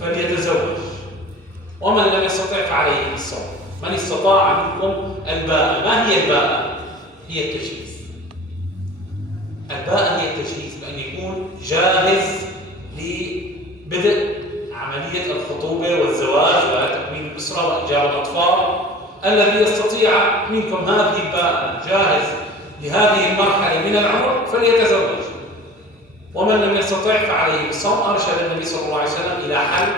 فليتزوج ومن لم يستطع فعليه بالصوم. من استطاع منكم الباءة. ما هي الباءة؟ هي التجهيز. الباءة هي التجهيز، بأن يكون جاهز لبدء عملية الخطوبة والزواج وتكوين الأسرة وإنجاب الأطفال. الذي يستطيع منكم هذه الباءة جاهز لهذه المرحلة من العمر فليتزوج، ومن لم يستطع فعليه بالصوم. أرشد النبي صلى الله عليه وسلم إلى حل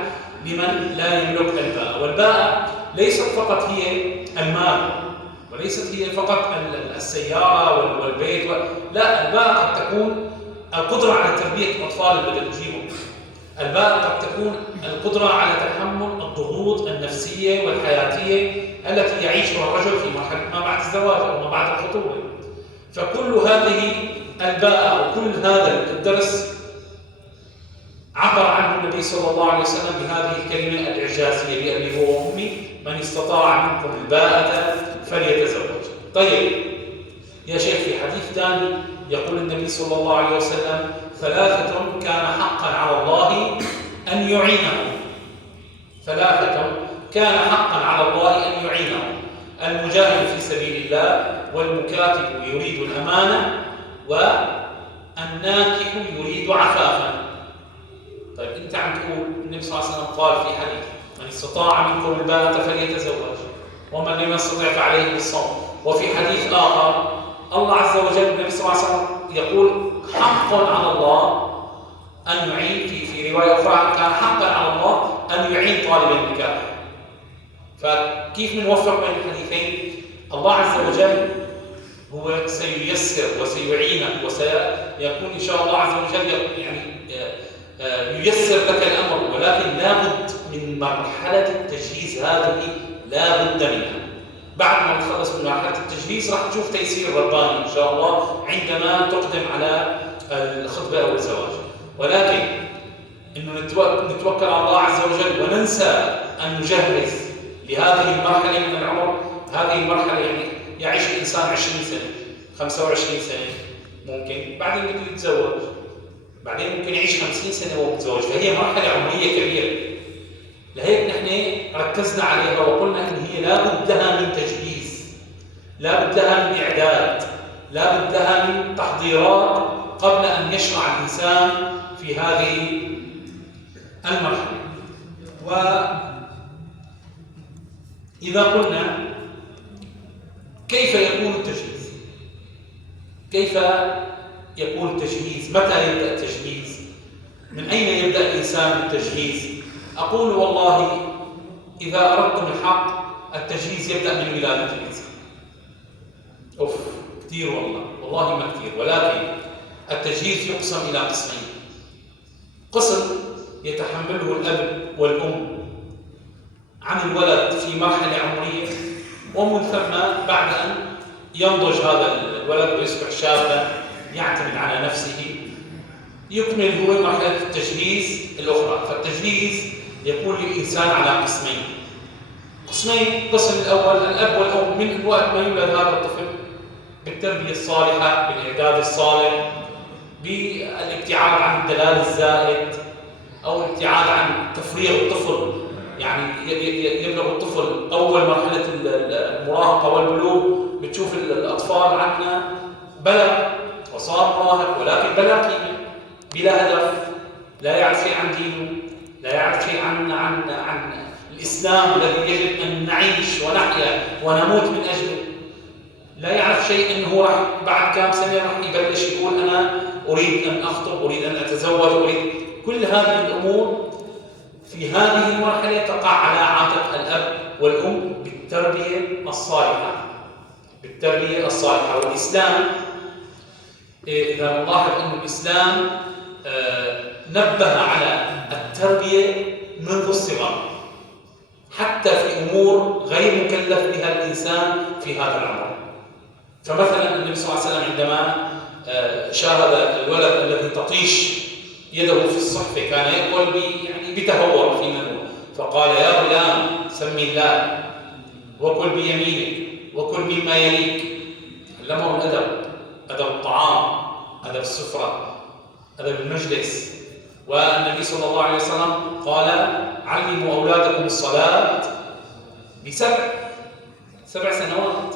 لمن لا يملك الباءة. والباءة ليست فقط هي المال، وليست هي فقط السيارة والبيت لا، الباءة قد تكون القدرة على تربية الأطفال اللي بدك تجيبهم. الباءة قد تكون القدرة على تحمل الضغوط النفسية والحياتية التي يعيشها الرجل في مرحلة ما بعد الزواج أو ما بعد الخطوبة. فكل هذه الباءة وكل هذا الدرس عبر عنه النبي صلى الله عليه وسلم بهذه الكلمة الإعجازية بأبي هو وأمي من استطاع منكم الباءة فليتزوج. طيب يا شيخ، في حديث ثاني يقول النبي صلى الله عليه وسلم: ثلاثة كان حقا على الله أن يعينهم. ثلاثة كان حقا على الله أن يعينهم: المجاهد في سبيل الله، والمكاتب يريد الأمانة، والناكح يريد عفافا. طيب أنت عم تقول النبي صلى الله عليه وسلم قال في حديث: من استطاع منكم الباءة فليتزوج ومن لم يستطع فعليه بالصوم. وفي حديث آخر الله عز وجل النبي صلى الله عليه وسلم يقول: حق على الله أن يعين. في رواية أخرى كان حقا على الله أن يعين طالب النكاح. فكيف نوفق بين الحديثين؟ الله عز وجل هو سييسر وسيعينك وسيكون إن شاء الله عز وجل ييسر لك الأمر، ولكن لابد من مرحلة التجهيز هذه، لابد منها. بعد ما تخلص من مرحلة التجهيز راح تشوف تيسير رباني إن شاء الله عندما تقدم على الخطبة أو الزواج. ولكن إنه نتوكل على الله عز وجل وننسى أن نجهز لهذه المرحلة من العمر. هذه المرحلة يعني يعيش الإنسان 20 سنة 25 سنة ممكن، بعدين بده يتزوج، بعدين ممكن يعيش 50 سنة وهو متزوج. فهي مرحلة عمرية كبيرة. لهيك نحن ركزنا عليها وقلنا إن هي لابد لها من تجهيز، لابد لها من إعداد، لابد لها من تحضيرات قبل أن يشرع الإنسان في هذه المرحلة. وإذا قلنا كيف يكون التجهيز؟ كيف يكون التجهيز؟ متى يبدأ التجهيز؟ من أين يبدأ الإنسان بالتجهيز؟ أقول والله إذا أردتم الحق التجهيز يبدأ من ولادة الإنسان. كثير والله ما كثير، ولكن التجهيز يقسم إلى قسمين: قسم يتحمله الأب والأم عن الولد في مرحلة عمرية، ومن ثم بعد أن ينضج هذا الولد ويصبح شابا يعتمد على نفسه يكمل هو مرحلة التجهيز الأخرى. فالتجهيز يكون للإنسان على قسمين. القسم الأول الأب والأم من وقت ما يولد هذا الطفل بالتربية الصالحة، بالإعداد الصالح، بالابتعاد عن الدلال الزائد أو الابتعاد عن تفريغ الطفل. يعني يبلغ الطفل أول مرحلة المراهقة والبلوغ، بتشوف الأطفال عندنا بلغ وصار مراهق ولكن بلا قيمة، بلا هدف، لا يعرف شيء عن دينه، لا يعرف شيء عن الإسلام الذي يجب أن نعيش ونحيا ونموت من أجله. لا يعرف شيء أنه راح بعد كام سنة راح يبلش يقول أنا أريد أن أخطب، أريد أن أتزوج، كل هذه الأمور في هذه المرحلة تقع على عاتق الأب والأم بالتربية الصالحة. والإسلام إذا نلاحظ أن الإسلام نبه على التربية منذ الصغر حتى في أمور غير مكلف بها الإنسان في هذا العمر. فمثلا النبي صلى الله عليه وسلم عندما شاهد الولد الذي تطيش يده في الصحفة كان يقول بتهور في منه، فقال: يا غلام سم الله وكل بيمينك وكل مما يليك. علمه الأدب، أدب الطعام، أدب السفرة، أدب المجلس، والنبي صلى الله عليه وسلم قال علموا أولادكم الصلاة ب7 سنوات.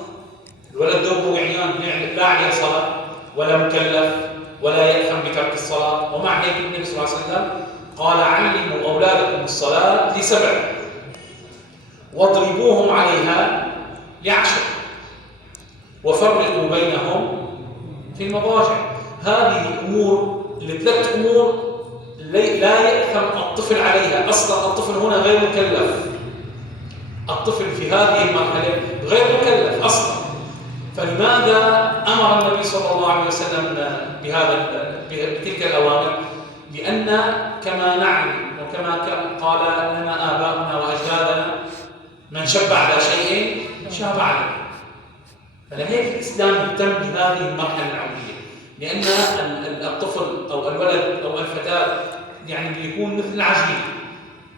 الولد دوبه عيان لا عليه صلاة ولا مكلف ولا يأثم بترك الصلاة، ومع هيك النبي صلى الله عليه وسلم قال علموا أولادكم الصلاة ل7 واضربوهم عليها ل10 وفرقوا بينهم في المضاجع. هذه الأمور ال3 أمور لا يأثم الطفل عليها. أصلا الطفل هنا غير مكلف، الطفل في هذه المرحلة غير مكلف أصلا، فلماذا أمر النبي صلى الله عليه وسلم بتلك الأوامر؟ لأن كما نعلم وكما قال لنا آباؤنا وأجدادنا من شب على شيء شاب عليه. فلهيك الإسلام يهتم بهذه المرحلة العمرية، لأن الطفل أو الولد أو الفتاة يعني بيكون مثل العجين،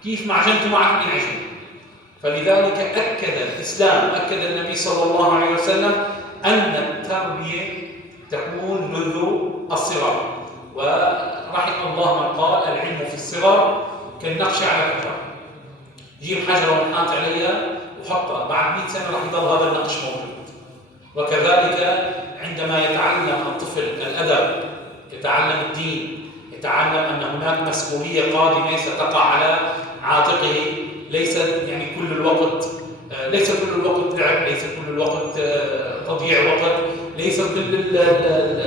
كيف ما عجنته معك من عجين. فلذلك أكد الإسلام وأكد النبي صلى الله عليه وسلم أن التربية تكون منذ الصغر، ورحم الله من قال العلم في الصغر كالنقش على الحجر. جيب حجر وانحات عليها وحطها، بعد 100 سنة راح يضل هذا النقش موجود. وكذلك عندما يتعلم الطفل الأدب، يتعلم الدين، يتعلم أن هناك مسؤولية قادمة ستقع على عاتقه، ليس يعني كل الوقت لعب، ليس كل الوقت تضييع وقت، ليس كل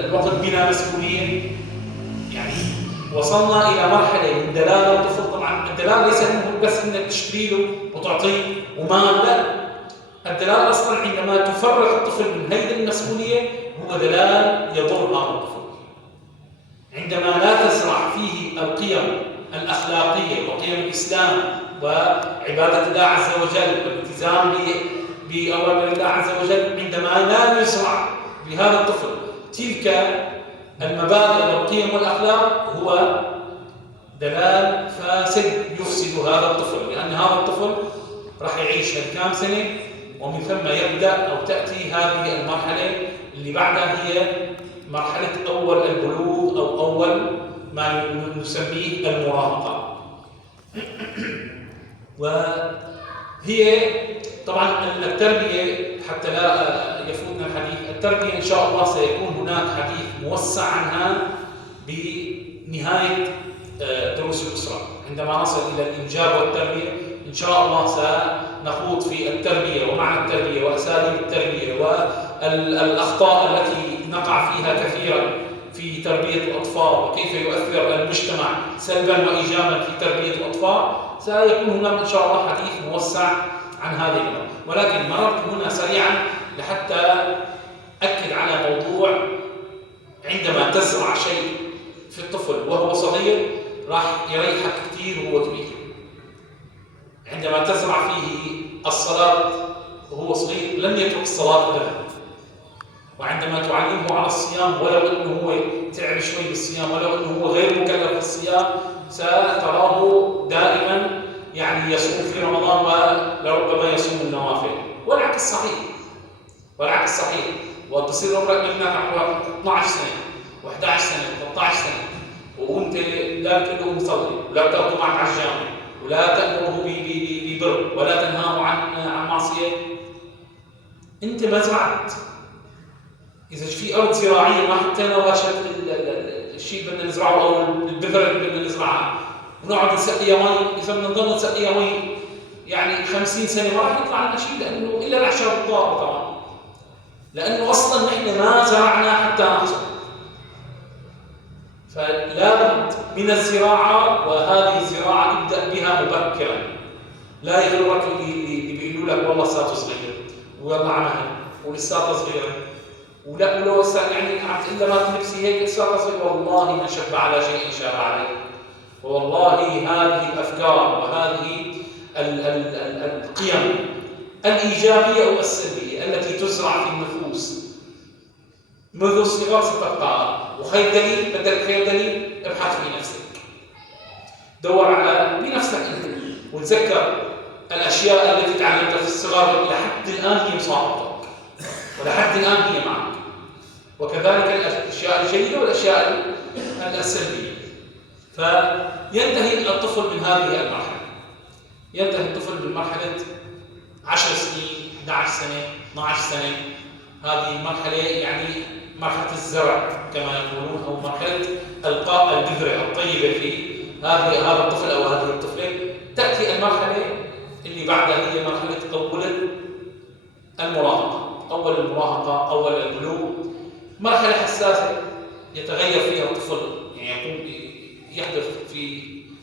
الوقت بلا مسؤولية. يعني وصلنا إلى مرحلة من دلال الطفل. طبعا الدلال ليس بس إنك تشتري له وتعطيه ومال، لا، الدلال أصلا عندما تفرغ الطفل من هذه المسؤولية هو دلال يضر هذا الطفل. عندما لا تزرع فيه القيم الأخلاقية وقيم الإسلام وعبادة الله عز وجل والالتزام بأوامر الله عز وجل، عندما لا يزرع بهذا الطفل تلك المبادئ والقيم والأخلاق، هو دلال فاسد يفسد هذا الطفل، لأن هذا الطفل راح يعيش كم سنة، ومن ثم يبدأ أو تأتي هذه المرحلة اللي بعدها هي مرحلة أول البلوغ أو أول ما نسميه المراهقة. وهي طبعا التربية، حتى لا يفوتنا الحديث، التربية إن شاء الله سيكون هناك حديث موسع عنها بنهاية دروس الأسرة. عندما نصل إلى الإنجاب والتربية إن شاء الله سنخوض في التربية ومعنى التربية وأساليب التربية والأخطاء التي نقع فيها كثيرا في تربية الأطفال، وكيف يؤثر المجتمع سلبا وإيجابا في تربية الأطفال. سيكون هناك إن شاء الله حديث موسع عن هذه الأمور، ولكن مررت هنا سريعا لحتى أكد على موضوع عندما تزرع شيء في الطفل وهو صغير راح يريحك كثير وهو كبير. عندما تزرع فيه الصلاة وهو صغير لن يترك الصلاة أبدا، وعندما تعلمه على الصيام ولو أنه هو تعب شوي بالصيام، ولو أنه هو غير مكلف بالصيام، ستراه دائما يعني يصوم في رمضان ولربما يصوم النوافل. والعكس صحيح. وتصير عمرك ابنك 12 سنة و11 سنة و13 سنة وأنت لا تقول له مصلي، ولا تأخذه معك على الجامع، ولا تأمره ببر، ولا تنهاه عن معصية، أنت ما زرعت. إذا في أرض زراعية ما حطينا واشت الشيء بدنا نزرعه أو البذرة اللي بدنا نزرعها ونقعد نسقيها مي، إذا بدنا نضل نسقيها مي يعني 50 سنة ما راح يطلع لنا شيء، لأنه إلا الأعشاب الضارة طبعا، لأنه أصلا نحن ما زرعنا حتى نحصد. فلا بد من الزراعة، وهذه الزراعة ابدأ بها مبكرا. لا يغرك اللي بيقولوا لك والله ساته صغير والله عمل ولساته صغير ولا ولو يعني إلا ما تلبسي هيك لساته صغير، والله ما شب على شيء شاب عليه. والله هذه الأفكار وهذه القيم الإيجابية أو السلبية التي تزرع في النفوس منذ الصغر ستبقى. وخير دليل، بدك خير دليل، ابحث في نفسك، دور على بنفسك انت، وتذكر الاشياء التي تعلمتها في الصغر لحد الان هي مصاحبتك ولحد الان هي معك، وكذلك الاشياء الجيده والاشياء السلبيه. فينتهي الطفل من هذه المرحلة، ينتهي الطفل من مرحلة 10 سنين، 11 سنة، 12 سنة. هذه المرحلة يعني مرحلة الزرع كما يقولون، أو مرحلة إلقاء البذرة الطيبة في هذا الطفل أو هذه الطفلة. تأتي المرحلة اللي بعدها هي مرحلة أول المراهقة، أول البلوغ. مرحلة حساسة يتغير فيها الطفل، يعني يحدث في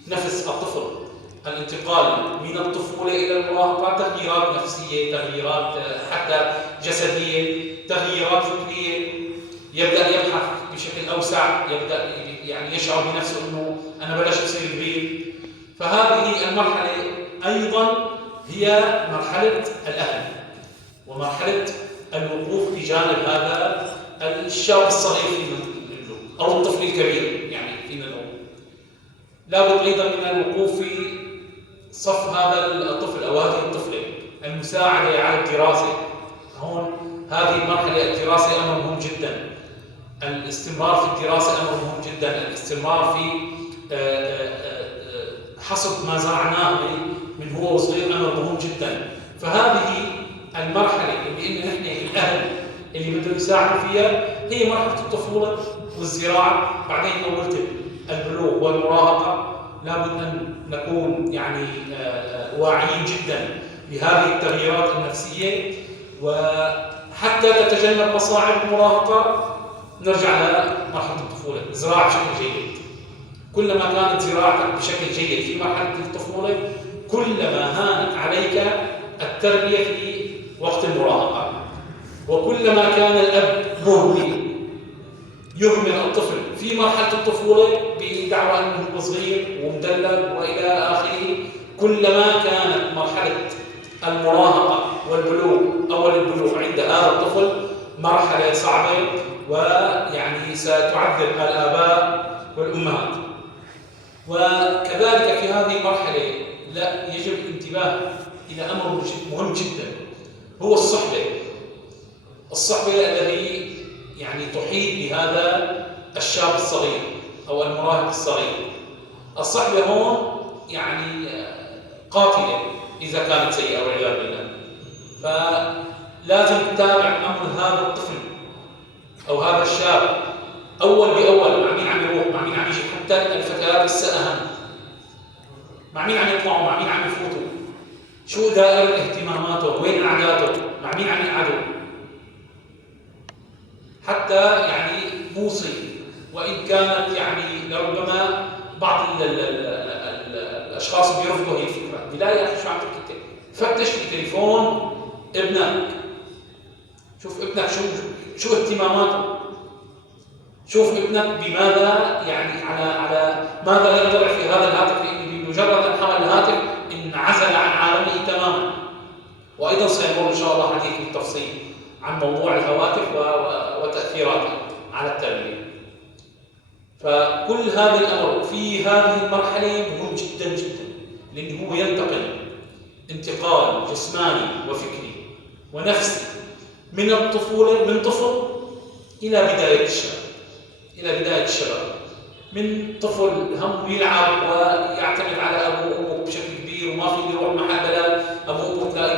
نفس الطفل الانتقال من الطفولة إلى المراهقة، تغييرات نفسية، تغييرات حتى جسدية، تغييرات فكرية. يبدأ يبحث بشكل أوسع، يبدأ يعني يشعر بنفسه أنه أنا بلشت أصير كبير. فهذه المرحلة أيضا هي مرحلة الأهل، ومرحلة الوقوف بجانب هذا الشاب الصغير فينا أو الطفل الكبير يعني فينا نقول. لابد أيضا من الوقوف في صف هذا الطفل أو هذه الطفلة، المساعدة على الدراسة. هون هذه المرحلة الدراسة أمر مهم جدا، الاستمرار في الدراسة أمر مهم جدا، الاستمرار في حصد ما زرعناه من هو صغير أمر مهم جدا. فهذه المرحلة اللي نحن الأهل اللي بدهم يساعدوا فيها هي مرحلة الطفولة والزراعة. بعدين أول البلوغ والمراهقة لابد أن نكون يعني واعيين جدا بهذه التغييرات النفسية، وحتى تتجنب مصاعب المراهقة نرجع لمرحلة الطفولة. زراعة بشكل جيد، كلما كانت زراعتك بشكل جيد في مرحلة الطفولة كلما هانت عليك التربية في وقت المراهقة. وكلما كان الأب مهمل يهمل الطفل في مرحلة الطفولة بدعوى أنه هو صغير ومدلل وإلى آخره، كلما كانت مرحلة المراهقة والبلوغ أول البلوغ عند هذا الطفل مرحلة صعبة، ويعني ستعذب الآباء والأمهات. وكذلك في هذه المرحلة لا يجب الانتباه إلى أمر مهم جدا، هو الصحبة الذي يعني تحيط بهذا الشاب الصغير أو المراهق الصغير. الصحبة هون يعني قاتلة إذا كانت سيئة والعياذ بالله. فلازم تتابع أمر هذا الطفل أو هذا الشاب أول بأول، مع مين عم يروح، مع مين عم يجي. حتى الفتيات لسه أهم، مع مين عم يطلعوا، مع مين عم يفوتوا، شو دائرة اهتماماته، وين عاداته، مع مين عم يقعدوا. حتى يعني موصي، وإن كانت يعني لربما بعض الأشخاص بيرفضوا هي الفكرة. بداية شو عم تحكي، فتش في تليفون ابنك، شوف ابنك شو اهتماماته، شوف ابنك بماذا يعني على ماذا يطلع في هذا الهاتف، لأنه بمجرد أن حمل الهاتف انعزل عن عالمه تماما. وأيضا سيمر إن شاء الله حديث بالتفصيل عن موضوع الهواتف وتأثيراته على التربية. فكل هذا الأمر في هذه المرحلة مهم جدا جدا، لأنه هو ينتقل انتقال جسماني وفكري ونفسي من الطفولة، من طفل إلى بداية الشباب، من طفل هم يلعب ويعتمد على أبوه وأمه بشكل كبير وما في يروح محل بلا أبوه وأمه تلاقي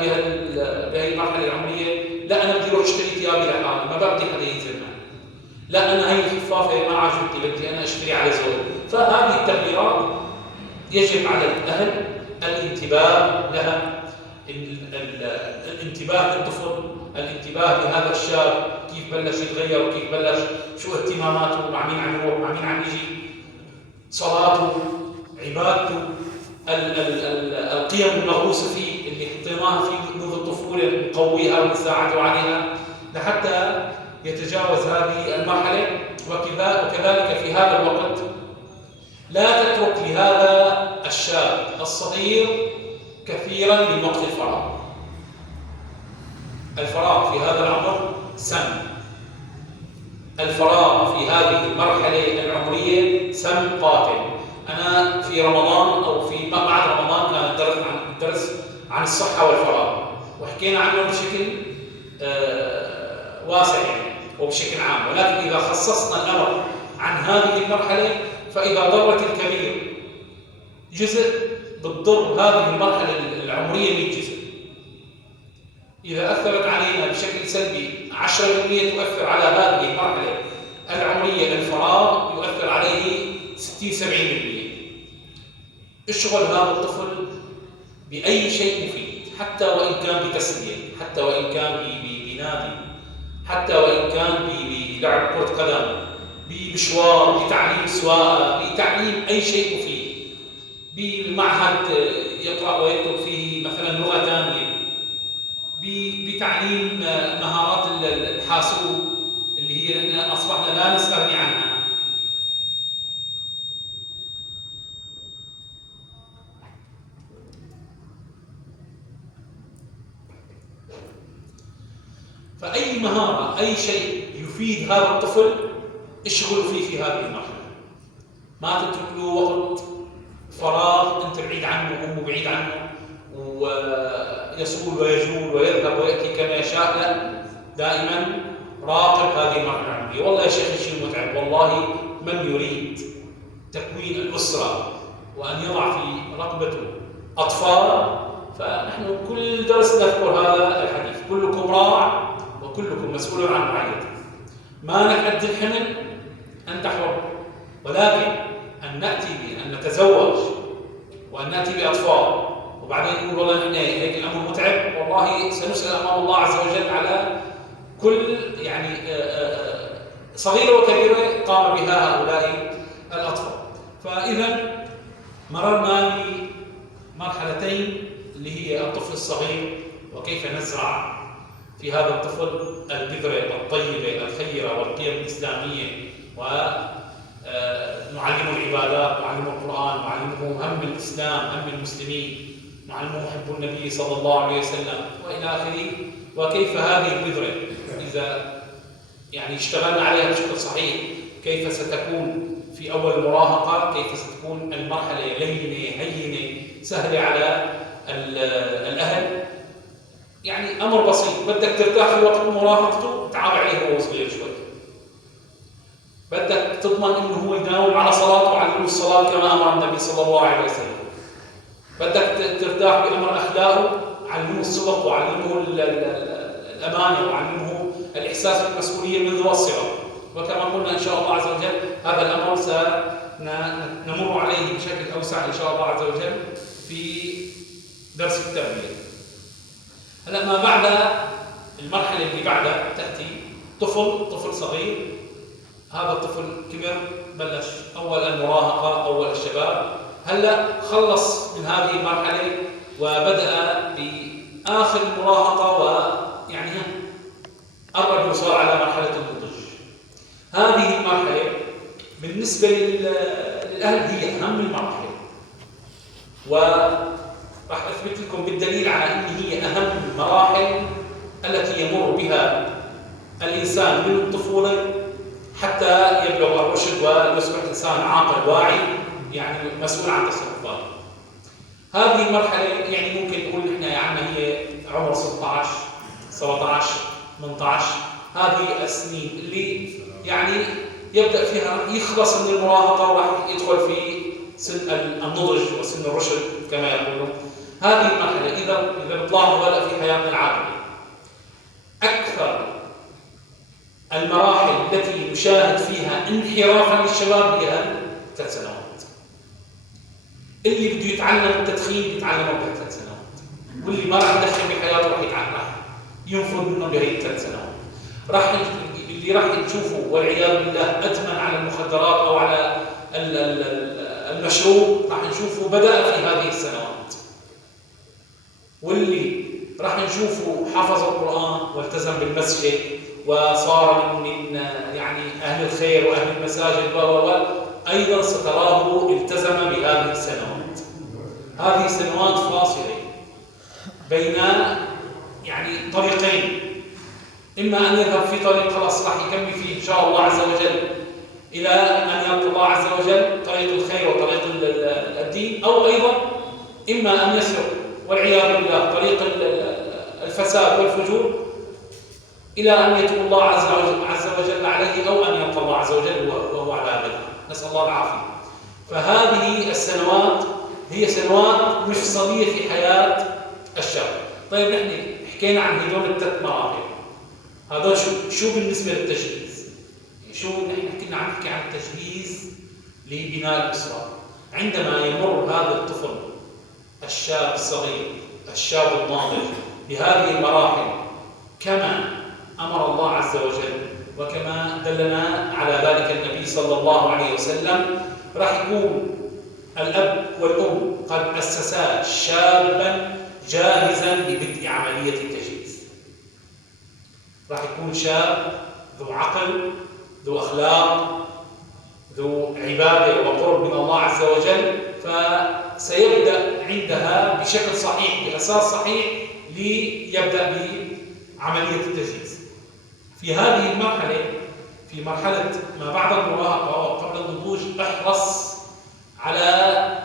بهي المرحلة العمرية. لا أنا بدي أروح أشتري ثيابي لحالي، ما بدي حدا ينزل معي. لا أنا هي الخفافة ما عجبتني، بدي أنا أشتري على زوجي. فهذه التغييرات يجب على الأهل الانتباه لها، الانتباه للطفل، الانتباه لهذا الشاب كيف بلش يتغير وكيف بلش، شو اهتماماته، مع مين عم يروح، مع مين عم يجي، صلاته، عبادته، القيم المغروسة فيه اللي حطيناها فيه منذ الطفولة نقويها ونساعده عليها لحتى يتجاوز هذه المرحلة. وكذلك في هذا الوقت لا تترك لهذا الشاب الصغير كثيرا من وقت الفراغ في هذا العمر سم. الفراغ في هذه المرحلة العمرية سم قاتل. أنا في رمضان أو في بعد رمضان كان الدرس عن الصحة والفراغ، وحكينا عنه بشكل واسع يعني وبشكل عام، ولكن إذا خصصنا الأمر عن هذه المرحلة فإذا ضرت الكبير جزء بتضر هذه المرحلة العمرية 100 جزء. إذا أثرت علينا بشكل سلبي 10% تؤثر على هذه المرحلة العمرية الفراغ يؤثر عليه 60-70%. اشغل هذا الطفل بأي شيء مفيد، حتى وإن كان بتسلية، حتى وإن كان بنادي، حتى وإن كان بلعب كرة قدم، بمشوار، بتعليم سواقة، بتعليم أي شيء مفيد، بمعهد يقرأ ويكتب فيه مثلا لغة ثانية، بتعليم مهارات الحاسوب اللي هي نحن أصبحنا لا نستغني عنها. فأي مهارة، أي شيء يفيد هذا الطفل اشغلوا فيه في هذه المرحلة. ما تترك له وقت فراغ أنت بعيد عنه وهو بعيد عنه ويصول ويجول ويذهب ويأتي كما يشاء. لا، دائما راقب هذه المرحلة العمرية. والله يا شيخ الشيء متعب. والله من يريد تكوين الأسرة وأن يضع في رقبته أطفال، فنحن كل درس نذكر هذا الحديث: كلكم راع وكلكم مسؤول عن رعيته. ما لك قد الحمل أنت حر، ولكن أن نأتي بأن نتزوج وأن نأتي بأطفال وبعدين نقول والله نحن هيك الأمر متعب، والله سنسأل أمام الله عز وجل على كل يعني صغيرة وكبيرة قام بها هؤلاء الأطفال. فإذا مررنا بمرحلتين اللي هي الطفل الصغير وكيف نزرع في هذا الطفل البذرة الطيبة الخيرة والقيم الإسلامية، ونعلمه العبادات، نعلمه القرآن، نعلمه هم الإسلام، هم المسلمين، نعلمه حب النبي صلى الله عليه وسلم وإلى آخره. وكيف هذه البذرة إذا يعني اشتغلنا عليها بشكل صحيح كيف ستكون في أول المراهقة، كيف ستكون المرحلة لينة هينة سهلة على الأهل. يعني أمر بسيط، بدك ترتاح في وقت مراهقته تعال عليه وهو صغير شوي. بدك تضمن إنه هو يداوم على صلاته وعلمه الصلاة كما أمر النبي صلى الله عليه وسلم. بدك ترتاح بأمر أخلاقه، علمه الصدق وعلمه الأمانة وعلمه الإحساس بالمسؤولية منذ الصغر. وكما قلنا إن شاء الله عز وجل هذا الأمر سنمر عليه بشكل أوسع إن شاء الله عز وجل في درس التربية. هلا ما بعد المرحلة اللي بعدها تأتي طفل صغير. هذا الطفل كبر، بلش أول المراهقة، أول الشباب، هلا خلص من هذه المرحلة وبدأ بآخر المراهقة، ويعني قرب يوصل على مرحلة النضج. هذه المرحلة بالنسبة للأهل هي أهم المراحل، وراح أثبت لكم بالدليل على أن هي أهم المراحل التي يمر بها الإنسان من الطفولة حتى يبلغ الرشد ويصبح إنسان عاقل واعي، يعني مسؤول عن تصرفاته. هذه المرحلة يعني ممكن نقول نحن يعني هي عمر 16 17 18. هذه السنين اللي يعني يبدأ فيها يخلص من المراهقة وراح يدخل في سن النضج وسن الرشد كما يقولون. هذه المرحلة إذا بتلاحظوا هلا في حياتنا العامة أكثر المراحل التي نشاهد فيها انحرافا للشباب هي 3 سنوات. اللي بده يتعلم التدخين بيتعلمه ب3 سنوات، واللي ما راح يدخن بحياته راح ينفذ منه بهي 3 سنوات. اللي راح تشوفه والعياذ بالله ادمن على المخدرات او على المشروب راح نشوفه بدأ في هذه السنوات. واللي راح نشوفه حفظ القرآن والتزم بالمسجد وصار من يعني أهل الخير وأهل المساجد أيضا ستراه التزم بهذه السنوات. هذه سنوات فاصلة بين يعني طريقين، إما أن يذهب في طريق خلاص راح يكمل فيه إن شاء الله عز وجل إلى أن يلقى الله عز وجل طريق الخير وطريق الدين، أو أيضا إما أن يسلك والعياذ بالله طريق الفساد والفجور إلى أن يتوب الله عز وجل عليه، أو أن يلقى الله عز وجل وهو على ذلك. نسأل الله العافية. فهذه السنوات هي سنوات مفصلية في حياة الشاب. طيب نحن حكينا عن هدول الثلاث مراحل، هذول شو بالنسبة للتجهيز؟ شو نحن كنا عم نحكي عن التجهيز لبناء الأسرة. عندما يمر هذا الطفل الشاب الصغير الشاب الناضج بهذه المراحل كما أمر الله عز وجل وكما دلنا على ذلك النبي صلى الله عليه وسلم، راح يكون الأب والأم قد أسسا شابا جاهزا لبدء عملية التجهيز. راح يكون شاب ذو عقل، ذو أخلاق، ذو عبادة وقرب من الله عز وجل، فسيبدأ عندها بشكل صحيح بأساس صحيح ليبدأ بعملية التجهيز. في هذه المرحلة، في مرحلة ما بعد المراهقة وقبل النضوج، احرص على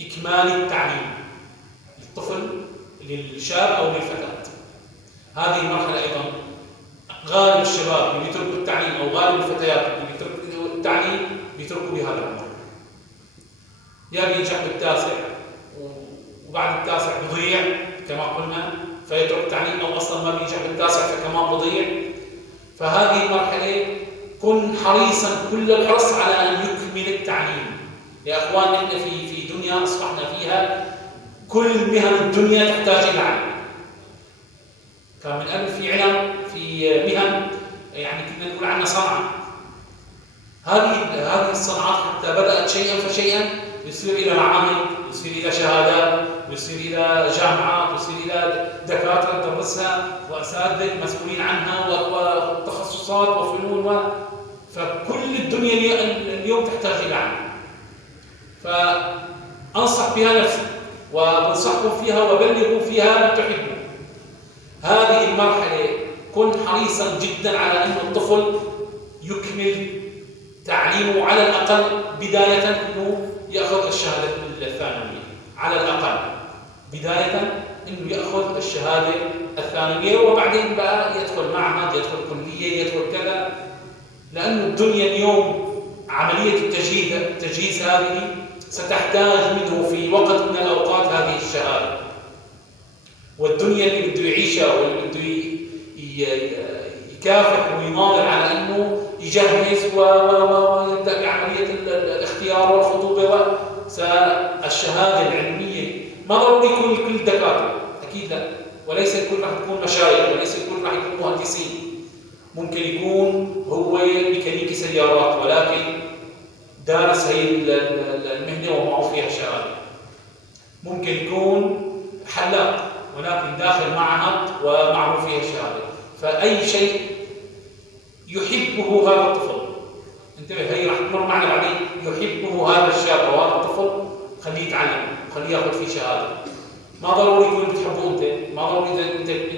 إكمال التعليم للطفل، للشاب أو للفتاة. هذه المرحلة أيضا غالب الشباب اللي بيتركوا التعليم أو غالب الفتيات اللي بيتركوا التعليم بيتركوا بهذا العمر. يا بينجح بالتاسع وبعد التاسع بضيع كما قلنا فيترك التعليم، أو أصلا ما بينجح بالتاسع فكمان بضيع. فهذه المرحلة كن حريصا كل الحرص على أن يكمل التعليم. يا أخوان نحن في دنيا أصبحنا فيها كل مهن الدنيا تحتاج إلى علم. كان من قبل في علم، في مهن يعني كنا نقول عنها صنعة. هذه الصناعات حتى بدأت شيئا فشيئا يصير إلى معامل، يصير إلى شهادات، يصير إلى جامعات، يصير إلى دكاترة تدرسها وأساتذة مسؤولين عنها وتخصصات وفنون فكل الدنيا اليوم تحتاج إلى علم. فأنصح بها نفسي وبنصحكم فيها وبلغوا فيها ما تحبون. هذه المرحلة كن حريصا جدا على أن الطفل يكمل تعليمه على الأقل بداية أنه يأخذ الشهادة الثانوية، على الأقل بداية أنه يأخذ الشهادة الثانوية، وبعدين بقى يدخل معهد، يدخل كلية، يدخل كذا. لأن الدنيا اليوم عملية التجهيز هذه ستحتاج منه في وقت من الأوقات هذه الشهادة. والدنيا اللي بده يعيشها واللي بده يكافح ويناضل على أنه يجهز ويبدأ بعملية الاختيار والخطوبة الشهادة العلمية ما ضروري يكون الكل دكاترة، أكيد لا، وليس الكل راح تكون مشايخ، وليس الكل راح يكون مهندسين. ممكن يكون هو ميكانيكي سيارات ولكن دارس هي المهنة ومعه فيها شهادة. ممكن يكون حلاق ولكن داخل معهد ومعه فيها شهادة. فأي شيء يحبه هذا الطفل، انتبه هي راح تمر معنا بعدين، يحبه هذا الشاب أو هذا الطفل خليه يتعلم وخليه ياخذ فيه شهادة. ما ضروري يكون بتحبه أنت، ما ضروري إذا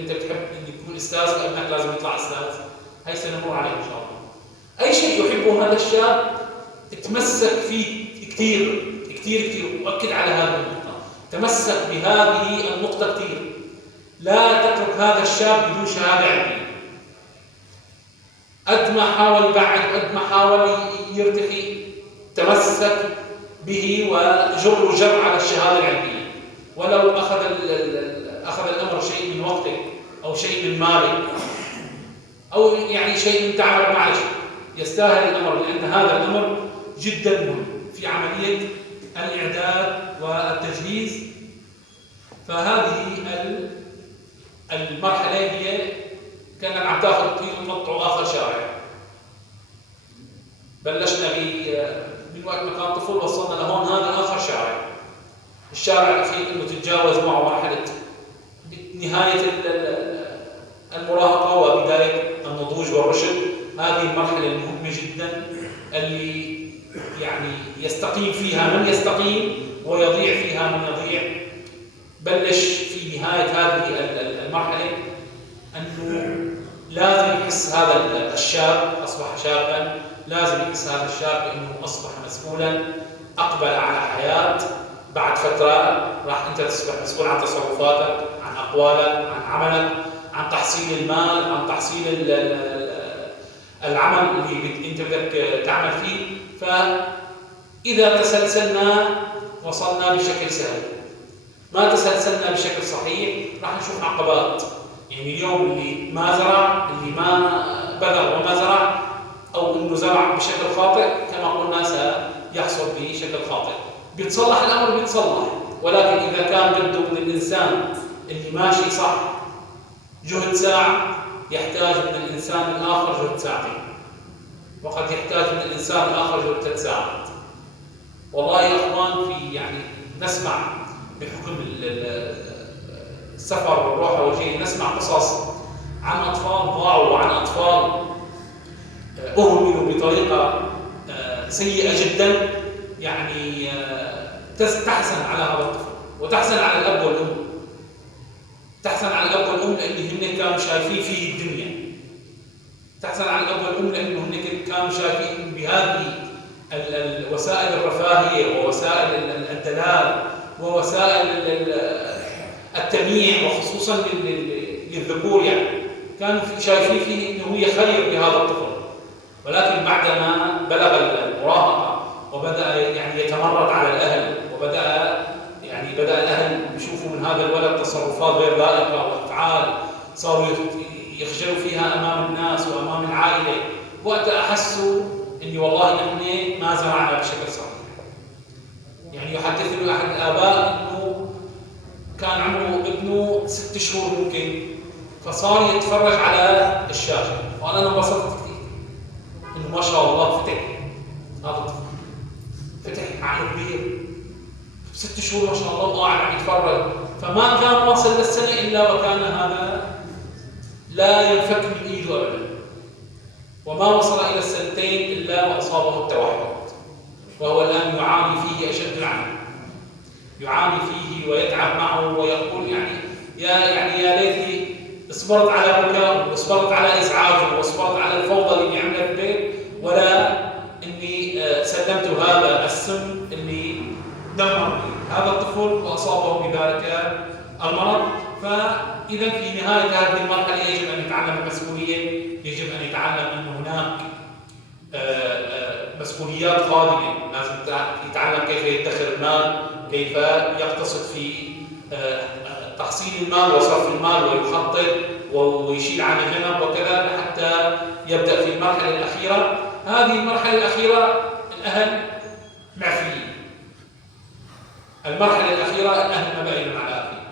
أنت بتحب أن يكون أستاذ فابنك لازم يطلع أستاذ. هي سنمر عليه إن شاء الله. أي شيء يحبه هذا الشاب تمسك فيه كثير كثير كثير، وأكد على هذه النقطة، تمسك بهذه النقطة كثير. لا تترك هذا الشاب بدون شهادة علمية. قد ما حاول يبعد، قد ما حاول يرتقي، تمسك به وجر جر على الشهادة العلمية. ولو أخذ الأمر شيء من وقتك أو شيء من مالك أو يعني شيء من تعبك، معلش يستاهل الأمر، لأن هذا الأمر جدا مهم في عملية الإعداد والتجهيز. فهذه المرحلة هي كانت عم تاخذ كيلو تنطع آخر شارع. بلشنا من وقت ما كان طفل وصلنا لهون، هذا آخر شارع. الشارع الأخير إنه تتجاوز معه مرحلة نهاية المراهقة وبداية النضوج والرشد. هذه المرحلة المهمة جدا اللي يعني يستقيم فيها من يستقيم ويضيع فيها من يضيع. بلش في نهاية هذه المرحلة أنه لازم يحس هذا الشاب أصبح شابا، لازم يحس هذا الشاب أنه أصبح مسؤولا، أقبل على حياة. بعد فترة راح أنت تصبح مسؤول عن تصرفاتك، عن أقوالك، عن عملك، عن تحصيل المال، عن تحصيل العمل اللي أنت بدك تعمل فيه. إذا تسلسلنا وصلنا بشكل سهل، ما تسلسلنا بشكل صحيح راح نشوف عقبات. يعني اليوم اللي ما زرع، اللي ما بذر وما زرع، أو إنه زرع بشكل خاطئ كما قلنا سيحصل بشكل خاطئ. بيتصلح الأمر بيتصلح، ولكن إذا كان بده من الإنسان اللي ماشي صح جهد ساعة، يحتاج من الإنسان الآخر جهد ساعتين، وقد يحتاج من الإنسان الآخر جهد 3 ساعات. والله يا أخوان في يعني نسمع بحكم السفر والروحة والجاي، نسمع قصص عن أطفال ضاعوا وعن أطفال أهملوا بطريقة سيئة جدا. يعني تحزن على هذا الطفل وتحزن على الأب والأم، تحزن على الأب والأم لأن هن كانوا شايفين فيه الدنيا، تحزن على الأب والأم لأنه هن كانوا شايفين بهذه وسائل الرفاهية ووسائل الدلال ووسائل التمييع، وخصوصا للذكور، يعني كانوا شايفين فيه انه هي خير لهذا الطفل. ولكن بعدما بلغ المراهقة وبدأ يعني يتمرد على الأهل، بدأ الأهل يشوفوا من هذا الولد تصرفات غير لائقة وأفعال صاروا يخجلوا فيها أمام الناس وأمام العائلة، وقتها أحسوا إني والله نحن ما زرعنا بشكل صحيح. يعني يحدثني أحد الآباء إنه كان عمره ابنه 6 شهور ممكن، فصار يتفرج على الشاشة، وأنا انبسطت كثير إنه ما شاء الله فتح هذا الطفل، فتح عقله كبير 6 شهور ما شاء الله وقاعد عم يتفرج. فما كان واصل للسنة إلا وكان هذا لا ينفك من إيده أبدا، وما وصل إلى 2 سنين إلا وأصابه التوحد، وهو الآن يعاني فيه أشد العناء، يعاني فيه ويتعب معه ويقول يا ليتني اصبرت على بكاء واصبرت على إزعاجه واصبرت على الفوضى اللي عملت البيت، ولا إني سلمت هذا السم اللي دمر هذا الطفل وأصابه بذلك المرض. فإذا في نهاية هذه المرحلة يجب أن يتعلم المسؤولية، يجب أن يتعلم أن هناك مسؤوليات قادمة، لازم يتعلم كيف يدخر المال، كيف يقتصد في تحصيل المال وصرف المال ويخطط ويشيل عن الجنب وكذا، حتى يبدأ في المرحلة الأخيرة. هذه المرحلة الأخيرة الأهل معفيين، المرحلة الأخيرة الأهل ما بقى لهم علاقة فيها،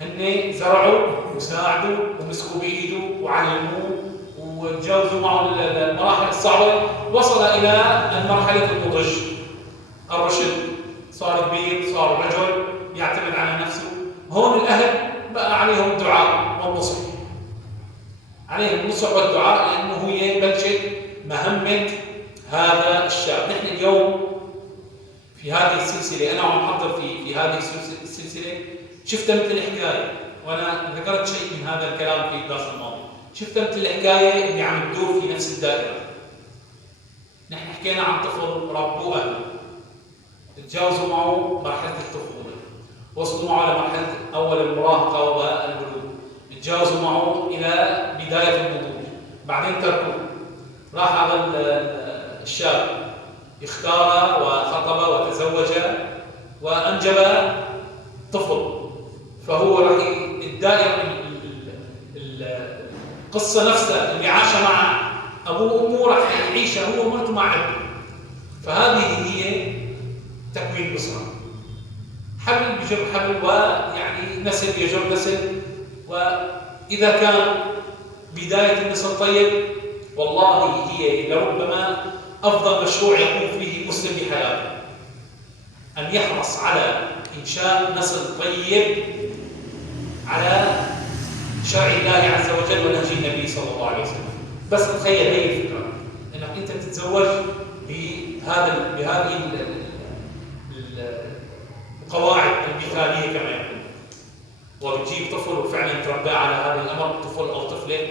هن زرعوا وساعدوا ومسكوا بإيده وعلموه وتجاوزوا معه المراحل الصعبة، وصل إلى المرحلة النضج، الرشد، صار كبير، صار رجل يعتمد على نفسه. هون الأهل بقى عليهم الدعاء والنصح، عليهم النصح والدعاء، لأنه هي بلشت مهمة هذا الشاب. نحن اليوم في هذه السلسلة، أنا عم أحضر في هذه السلسلة، شفت مثل الحكاية، وأنا ذكرت شيء من هذا الكلام في الدرس الماضي، شفت مثل الحكاية اللي عم تدور في نفس الدائرة. نحن حكينا عن طفل ربوه أهله، تجاوزوا معه مرحلة الطفولة، وصلوا معه لمرحلة أول المراهقة والبلوغ، تجاوزوا معه إلى بداية النضوج، بعدين تركوه، راح هذا الشاب اختار وخطب وتزوج وأنجب طفل، فهو راح الدائرة القصة نفسها اللي عاش مع أبوه وأمه راح يعيشها هو ومرته مع ابنه. فهذه هي تكوين الأسرة، حبل بجر حبل، ويعني نسل يجر نسل. وإذا كان بداية النسل طيب، والله هي لربما أفضل مشروع يقوم فيه مسلم بحياته، أن يحرص على إنشاء نسل طيب على شرع الله عز وجل ونهج النبي صلى الله عليه وسلم. بس تخيل هي الفكرة، أنك أنت تتزوج بهذه القواعد المثالية كما يقول، وبتجيب طفل وفعلا تربى على هذا الأمر، طفل أو طفلة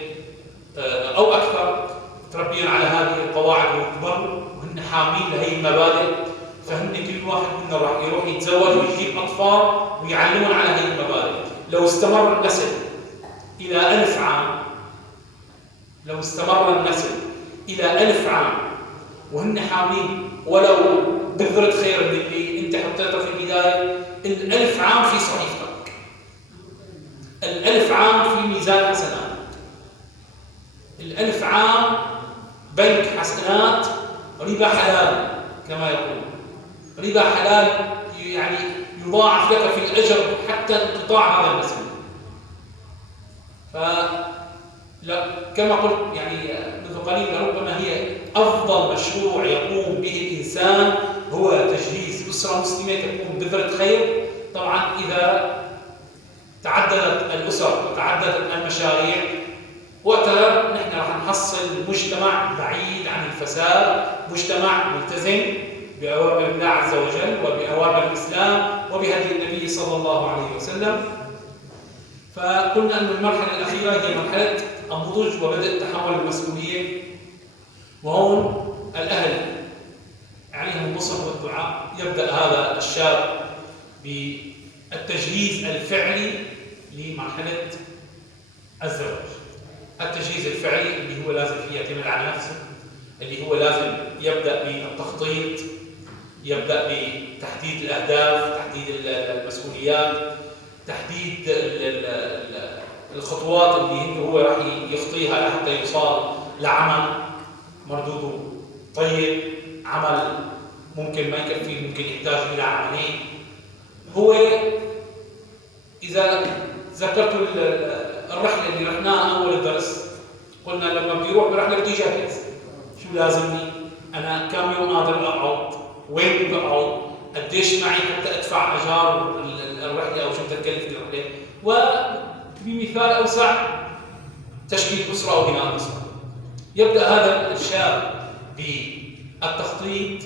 أو أكثر، تربيهم على هذه القواعد ويكبروا وهن حاملين لهي المبادئ. فهن كل واحد منا راح يروح يتزوج ويجيب أطفال ويعلمون على هذه المبادئ. لو استمر النسل إلى 1000 عام، لو استمر النسل إلى 1000 عام وهن حاملين ولو بذرة خير اللي أنت حطيتها في البداية. الألف عام في صحيفتك، الألف عام في ميزان حسنات، الألف عام بنك حسنات، ربا حلال كما يقول، ربا حلال يعني يضاعف لك في الأجر حتى انقطاع هذا المسلم. كما قلت يعني منذ قليل، ربما هي أفضل مشروع يقوم به الإنسان هو تجهيز أسرة مسلمة تكون بذرة خير. طبعا إذا تعددت الأسر وتعددت المشاريع وقتها نحن راح نحصل مجتمع بعيد عن الفساد، مجتمع ملتزم بأوامر الله عز وجل وبأوامر الإسلام وبهدي النبي صلى الله عليه وسلم. فقلنا أن المرحلة الأخيرة هي مرحلة النضج وبدء تحمل المسؤولية، وهون الأهل عليهم النصح والدعاء. يبدأ هذا الشاب بالتجهيز الفعلي لمرحلة الزواج. التجهيز الفعلي اللي هو لازم فيه يعتمد على نفسه، اللي هو لازم يبدأ بالتخطيط، يبدأ بتحديد الأهداف، تحديد المسؤوليات، تحديد الخطوات اللي هو راح يخطيها لحتى يوصل لعمل مردوده طيب، عمل ممكن ما يكفي، ممكن يحتاج إلى عملين. هو إذا ذكرت الرحلة اللي رحناها أول الدرس، قلنا لما بدي أروح برحلة بدي أجهز شو لازمني، أنا كم يوم قادر أقعد، وين بدي أقعد، قديش معي حتى أدفع أجار الرحلة أو شو تكلفني الرحلة، وبمثال أوسع تشكيل أسرة أو بناء أسرة. يبدأ هذا الشاب بالتخطيط.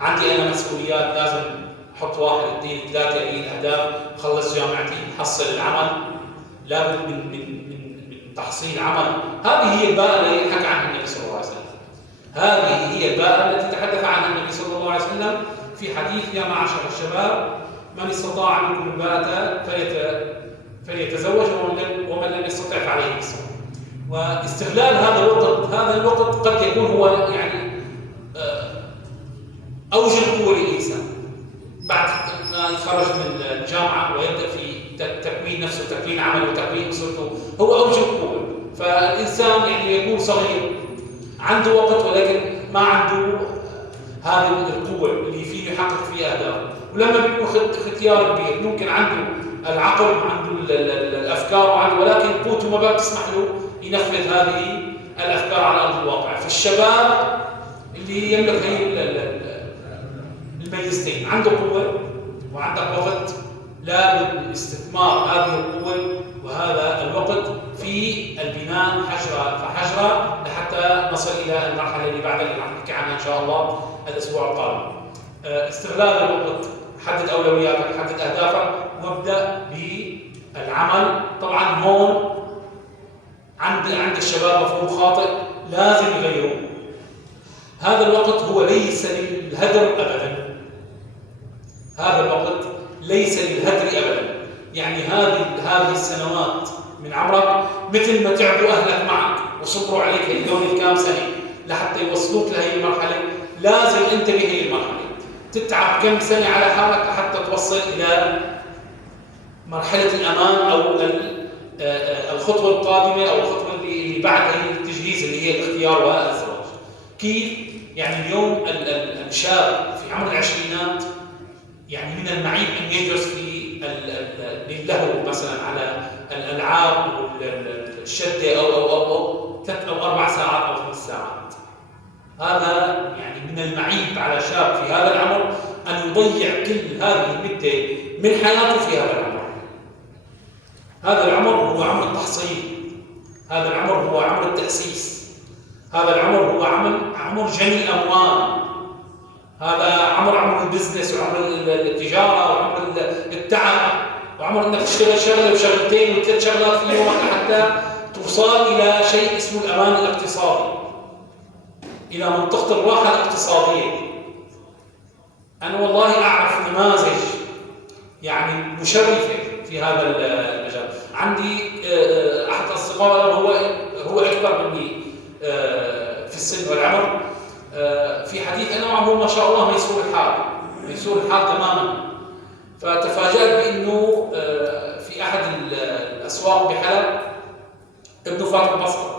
عندي أنا مسؤوليات، لازم أحط 1 2 3 الأهداف، خلص جامعتي، حصل العمل، لابد من تحصيل عمل. هذه هي الباء التي حكى عنها النبي صلى الله عليه وسلم، هذه هي الباء التي تحدث عنها النبي صلى الله عليه وسلم في حديث يا معشر الشباب من استطاع منكم الباءة فليتزوج ومن لم يستطع فعليه بالصوم. واستغلال هذا الوقت قد يكون هو يعني أوج القوة للإنسان بعد ما يتخرج من الجامعة ويبدأ في تكوين نفسه، تكوين عمله وتكوين أسرته، هو أوج القوة. فالإنسان يعني يكون صغير عنده وقت ولكن ما عنده هذه القوة اللي فيه يحقق فيها أهدافه. ولما بيكون اختيار كبير ممكن عنده العقل وعنده الأفكار وعنده، ولكن قوته ما بقى تسمح له ينفذ هذه الأفكار على أرض الواقع. فالشباب اللي يملك هي الميزتين، عنده قوة وعندك وقت، لابد من استثمار هذه القوة وهذا الوقت في البناء حجرة فحجرة لحتى نصل إلى المرحلة اللي بعدها اللي راح نحكي عنها إن شاء الله الأسبوع القادم. استغلال الوقت، حدد أولوياتك، حدد أهدافك، وابدأ بالعمل. طبعا هون عند الشباب مفهوم خاطئ لازم يغيروه. هذا الوقت هو ليس للهدر أبدا، هذا الوقت ليس للهدر أبدا. يعني هذه السنوات من عمرك مثل ما تعبوا أهلك معك وصبروا عليك هدول الكام سنة لحتى يوصلوك لهي المرحلة، لازم أنت بهي المرحلة تتعب كم سنة على حالك حتى توصل إلى مرحلة الأمان أو الخطوة القادمة أو الخطوة اللي بعد التجهيز اللي هي الاختيار والزواج. كيف؟ يعني اليوم الشاب في عمر العشرينات يعني من المعيب أن يجلس في اللهو مثلا على الألعاب والشدة أو 3 أو 4 ساعات أو 5 ساعات. هذا يعني من المعيب على شاب في هذا العمر أن يضيع كل هذه المدة من حياته في هذا العمر. هذا العمر هو عمر التحصيل، هذا العمر هو عمر التأسيس، هذا العمر هو عمر جني الأموال، هذا عمر البزنس وعمر التجارة وعمر التعب وعمر أنك تشتغل شغلة وشغلتين و3 شغلات في يومك حتى توصل إلى شيء اسمه الأمان الاقتصادي، إلى منطقة الراحة الاقتصادية. أنا والله أعرف نماذج يعني مشرفة في هذا المجال. عندي أحد أصدقائي هو أكبر مني في السن والعمر، في حديث أنا معه ما شاء الله ميسور الحال تماما. فتفاجأت بأنه في أحد الأسواق بحلب ابنه فاتح بصرة.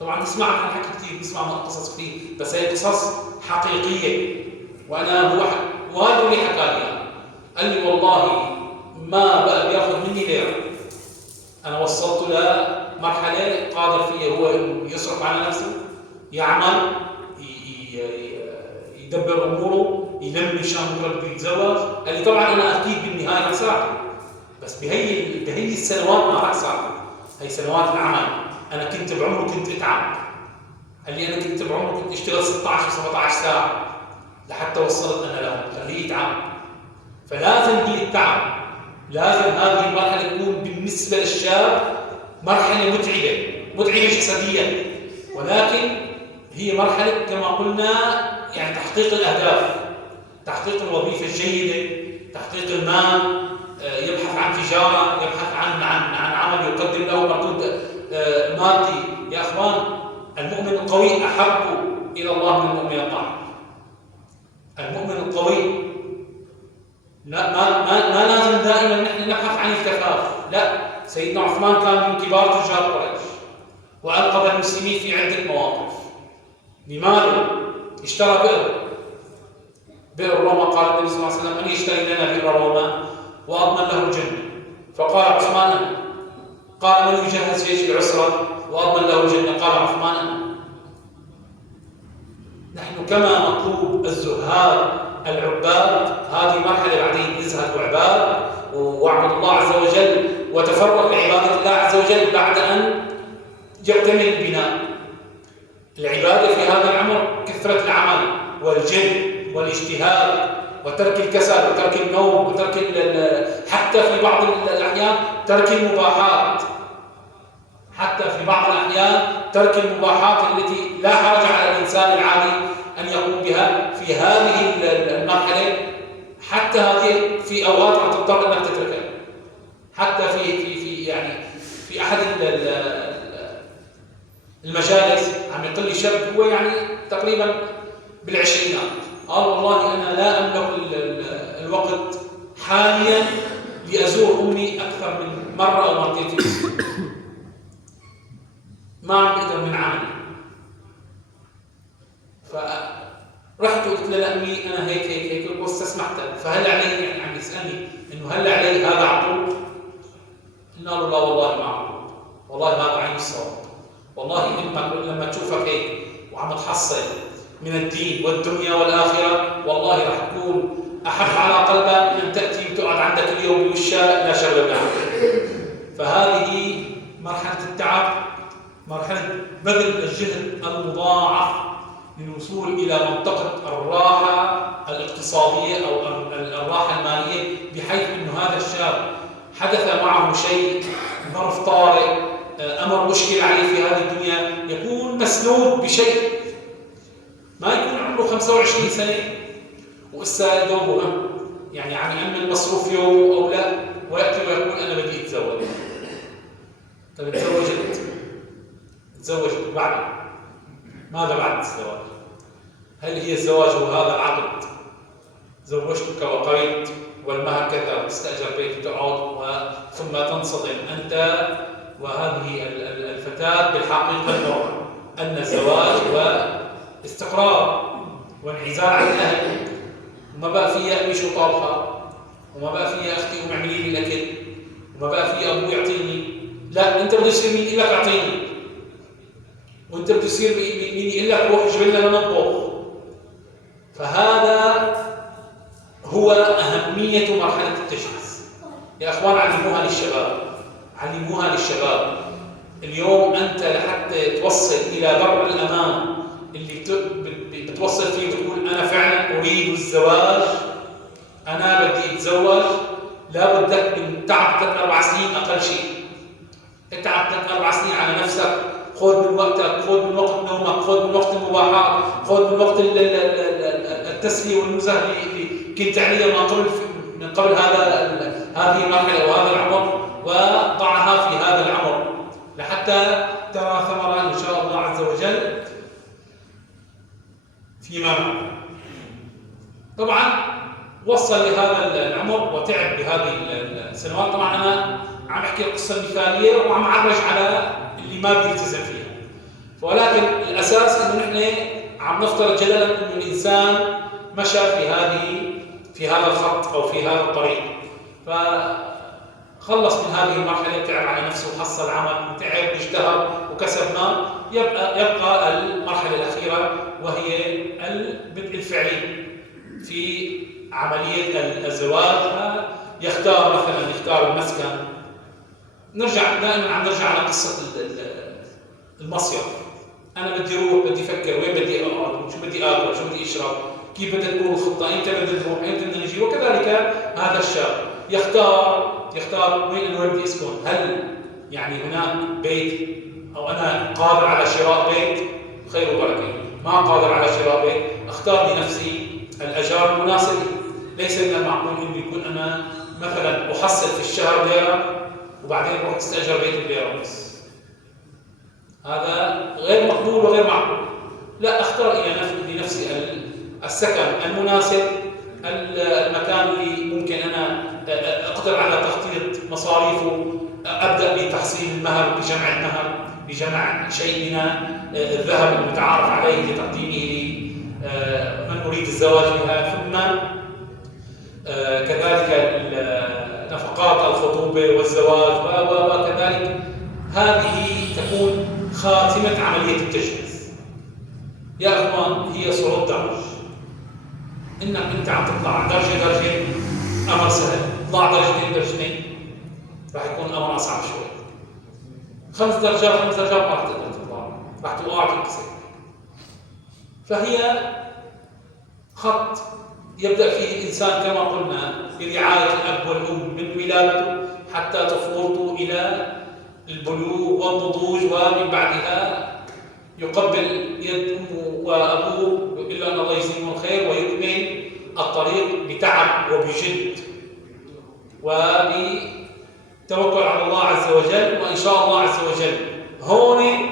طبعا نسمع عن حكي كثير، نسمع عن قصص كثير، بس هي قصص حقيقية. وأنا وهذا اللي حكى لي، قال لي والله ما بقى بياخذ مني ليرة. أنا وصلت لمرحلة قادر فيها هو يصرف على نفسه، يعمل، يدبر أموره، يلم مشان بده يتزوج. قال لي طبعا أنا أكيد بالنهاية رح ساعده، بس بهي السنوات ما رح ساعده. هي سنوات العمل. أنا كنت بعمره كنت أتعب. قال لي أنا كنت بعمره كنت أشتغل 16 و17 ساعة لحتى وصلت أنا له. خليه يتعب. فلازم هي التعب، لازم هذه المرحلة تكون بالنسبة للشاب مرحلة متعبة جسديا، ولكن هي مرحلة كما قلنا يعني تحقيق الأهداف، تحقيق الوظيفة الجيدة، تحقيق المال، يبحث عن تجارة، يبحث عن عمل يقدم له مردود مادي. يا أخوان، المؤمن القوي أحب إلى الله من المؤمن الضعيف. المؤمن القوي ما لازم دائما نحن نبحث عن الكفاف، لا. سيدنا عثمان كان من كبار تجار قريش وأنقذ المسلمين في عدة مواقف. لماذا؟ اشترى بئر روما. قال النبي صلى الله عليه وسلم: من يشتري لنا بئر روما وأضمن له الجنة؟ فقال عثمان. قال: من يجهز جيش العسرة وأضمن له الجنة؟ قال عثمان. نحن كما مطلوب الزهاد العباد، هذه مرحلة بعدين ازهد وعباد واعبد الله عز وجل وتفرغ لعبادة الله عز وجل بعد أن يكتمل البناء. العبادة في هذا العمر كثرة العمل والجد والاجتهاد وترك الكسل وترك النوم وترك حتى في بعض الأحيان ترك المباحات، حتى في بعض الأحيان ترك المباحات التي لا حرج على الإنسان العادي أن يقوم بها في هذه المرحلة. حتى هذه في أوقات راح تضطر أنك تتركها. حتى في أحد المجالس عم يقول لي شاب هو يعني تقريبا بالعشرينات، قال: والله أنا لا أملك الوقت حاليا لأزور أمي أكثر من مرة أو مرتين في الأسبوع. ما عم بقدر من عملي. فرحت وقلت له: لا أمي أنا هيك واستسمحتها. فهل علي، يعني عم يسألني إنه هل علي هذا عقوق؟ قلنا له: لا والله ما عقوق، والله هذا عين الصواب. والله لما تشوفك هيك وعم تحصل من الدين والدنيا والآخرة، والله راح تكون أحب على قلبك من أن تأتي وتقعد عندك اليوم بالشارع لا شغل معك. فهذه مرحلة التعب، مرحلة بذل الجهد المضاعف للوصول إلى منطقة الراحة الاقتصادية أو الراحة المالية، بحيث أن هذا الشاب حدث معه شيء، ظرف طارئ، أمر مشكل عليه في هذه الدنيا، يكون مسنود بشيء. ما يكون عمره 25 سنة وإسا دومه يعني عم يأمن مصروف يوم أو لا، ويأتي ويقول: أنا بدي أتزوج. طيب تزوجت بعد ماذا بعد الزواج؟ هل هي الزواج هو هذا العقد؟ زوجتك وقريت والمهر كذا وتستأجر بيت وتقعد ثم تنصدم أنت وهذه الفتاة بالحقيقة النوع أن الزواج واستقرار وانعزال عن الأهل، وما بقى فيها أمي شو طابخة، وما بقى فيها أختي قوم اعملي لي الأكل، وما بقى فيها أبوي يعطيني. لا، أنت بده يصير مين يقول لك أعطيني، وأنت بده يصير مين يقول لك روح جيب لنا نطبخ. فهذا هو أهمية مرحلة التجهيز. يا أخوان، علموها للشباب. اليوم أنت لحتى توصل إلى بر الأمان اللي بتوصل فيه بتقول: أنا فعلا أريد الزواج، أنا بدي أتزوج، لا بدك من تعب 3-4 سنين أقل شيء. اتعب 3-4 سنين على نفسك، خذ من وقتك، خذ من وقت نومك، خذ من وقت المباحات، خذ من وقت التسلية والنزهة اللي كنت عليها من قبل هذه المرحلة وهذا العمر، وضعها في هذا العمر لحتى ترى ثمرة إن شاء الله عز وجل. إماما. طبعا وصل لهذا العمر وتعب بهذه السنوات. طبعا أنا عم أحكي القصة المثالية وعم أعرج على اللي ما بيلتزم فيها، ولكن الأساس إنه نحن عم نفترض جدلا إنه الإنسان مشى في هذا الخط أو في هذا الطريق، فخلص من هذه المرحلة، تعب على نفسه وحصل عمل وتعب واجتهد وكسب ما، يبقى المرحلة الأخيرة وهي البدء الفعلي في عملية الزواج. يختار المسكن. دائما عم نرجع على قصة المصيف. أنا بدي أروح، بدي أفكر وين بدي أقعد، شو بدي آكل، شو بدي أشرب، كيف بدها تكون الخطة، إمتى بدنا نروح، إمتى بدنا نجي. وكذلك هذا الشاب يختار وين بدي أسكن. هل يعني هناك بيت، أو أنا قادر على شراء بيت، خير وبركة. ما قادر على شراء بيت، أختار لنفسي الأجار المناسب. ليس من المعقول إنه يكون أنا مثلا أحصل في الشهر ليرة وبعدين أروح أستأجر بيت بليرة ونص. هذا غير مقبول وغير معقول. لا، أختار لنفسي السكن المناسب، المكان اللي ممكن أنا أقدر على تخطيط مصاريفه، أبدأ بتحصيل المهر، بجمع شيء من الذهب المتعارف عليه لتقديمه لمن أريد الزواج بها، ثم كذلك نفقات الخطوبة والزواج، وكذلك هذه تكون خاتمة عملية التجهيز. يا أخوان، هي صعود درج. إنك أنت عم تطلع درجة أمر سهل، تطلع درجتين راح يكون الأمر أصعب شوي. 5 درجات ما راح تقدر تطلع، راح توقع تنكسر. فهي خط يبدأ فيه الإنسان كما قلنا برعاية الأب والأم من ولادته حتى طفولته إلى البلوغ والنضوج، ومن بعدها يقبل يد أمه وأبوه إلا أن الله يجزيهم الخير، ويكمل الطريق بتعب وبجد وبتوكل على الله عز وجل، وإن شاء الله عز وجل. هون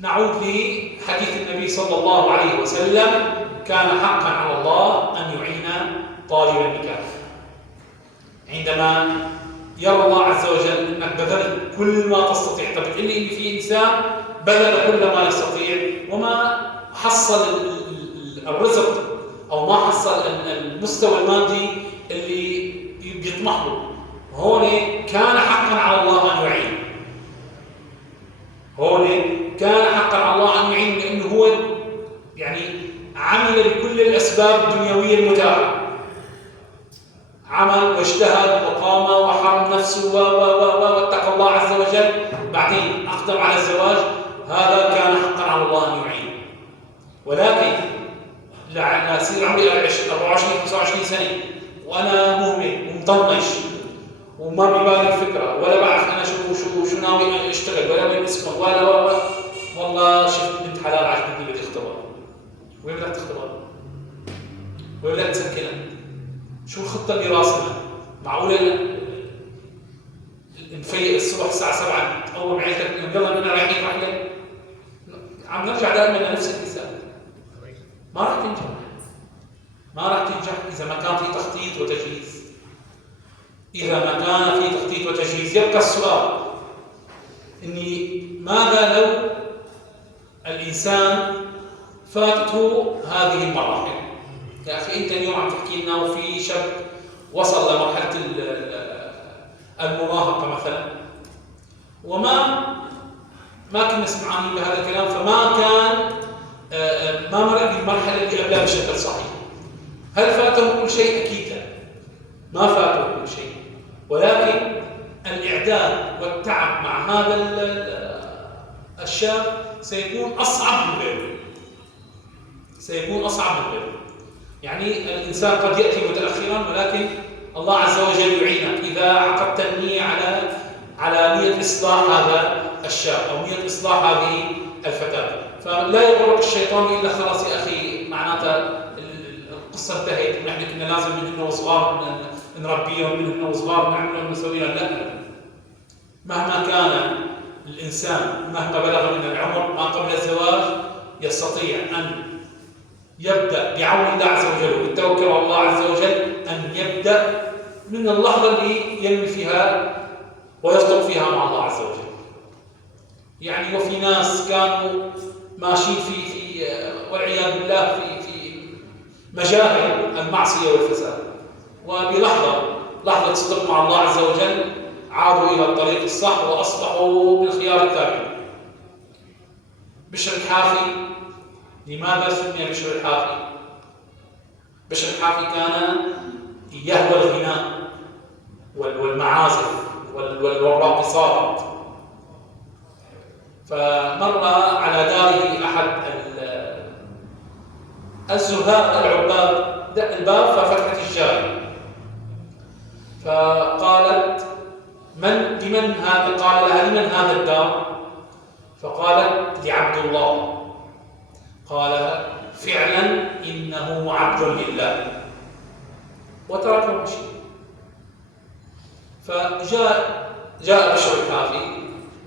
نعود لحديث النبي صلى الله عليه وسلم: كان حقا على الله أن يعين طالب النكاح. عندما يرى الله عز وجل أنك بذلت كل ما تستطيع. طب بتقول لي إن في إنسان بذل كل ما يستطيع وما حصل الرزق أو ما حصل المستوى المادي اللي بيطمح له. هون كان حقا على الله أن يعين. هون كان حقا على الله أن يعين، لأنه هو يعني عمل بكل الأسباب الدنيوية المتاحة، عمل واجتهد وقام وحرم نفسه واتقى الله عز وجل، بعدين أقدم على الزواج. هذا كان حقا على الله أن يعين. ولكن لا أصير عمري 24 25 سنة وأنا مهمل ومطنش وما ببالي الفكرة، ولا بعرف أنا شو ناوي أشتغل، ولا وين أسكن، ولا والله شفت بنت حلال عجبتني بدي أختبرها. وين بدك تختبرها؟ وين بدك تسكنها؟ شو الخطة اللي راسنا؟ معقولة نفيق الصبح الساعة 7 تقوم عيلتك يلا بدنا رايحين رحلة؟ عم نرجع دائما لنفس المثال. ما راح تنجح إذا ما كان في تخطيط وتجهيز. إذا ما كان في تخطيط وتجهيز يبقى السؤال: إني ماذا لو الإنسان فاتته هذه المراحل؟ يا أخي أنت اليوم عم تحكي لنا وفي شاب وصل لمرحلة المراهقة مثلا، وما كنا سمعانين بهذا الكلام، فما كان ما مرق بالمرحلة اللي قبلها بشكل صحيح. هل فاته كل شيء؟ أكيد لا، ما فاته كل شيء، ولكن الإعداد والتعب مع هذا الشاب سيكون أصعب من غيره. يعني الإنسان قد يأتي متأخرا، ولكن الله عز وجل يعينك إذا عقدت النية على نية إصلاح هذا الشاب أو نية إصلاح هذه الفتاة. فلا يغرك الشيطان إلا خلاص يا أخي معناتها القصة انتهت ونحن كنا لازم من هنا وصغار نربيهم، من هنا وصغار نعملهم ونسوي لهم. لا، مهما كان الإنسان مهما بلغ من العمر ما قبل الزواج يستطيع أن يبدأ بعون الله عز وجل وبالتوكل على الله عز وجل أن يبدأ من اللحظة اللي ينوي فيها ويصدق فيها مع الله عز وجل. يعني وفي ناس كانوا ماشيين في والعياذ بالله في مجاهل المعصية والفساد، لحظة صدق مع الله عز وجل عادوا إلى الطريق الصح وأصبحوا بالخيار التابعين. بشر الحافي، لماذا سمي بشر الحافي؟ بشر الحافي كان يهوى الغناء والمعازف والراقصات، فمر على داره أحد الزهاد العباد، دق الباب ففتحت الجارية فقالت لمن هذا؟ قال لها لمن هذا الدار؟ فقالت لعبد الله. قال فعلا إنه عبد لله، وتركه مشي. جاء بشر الحافي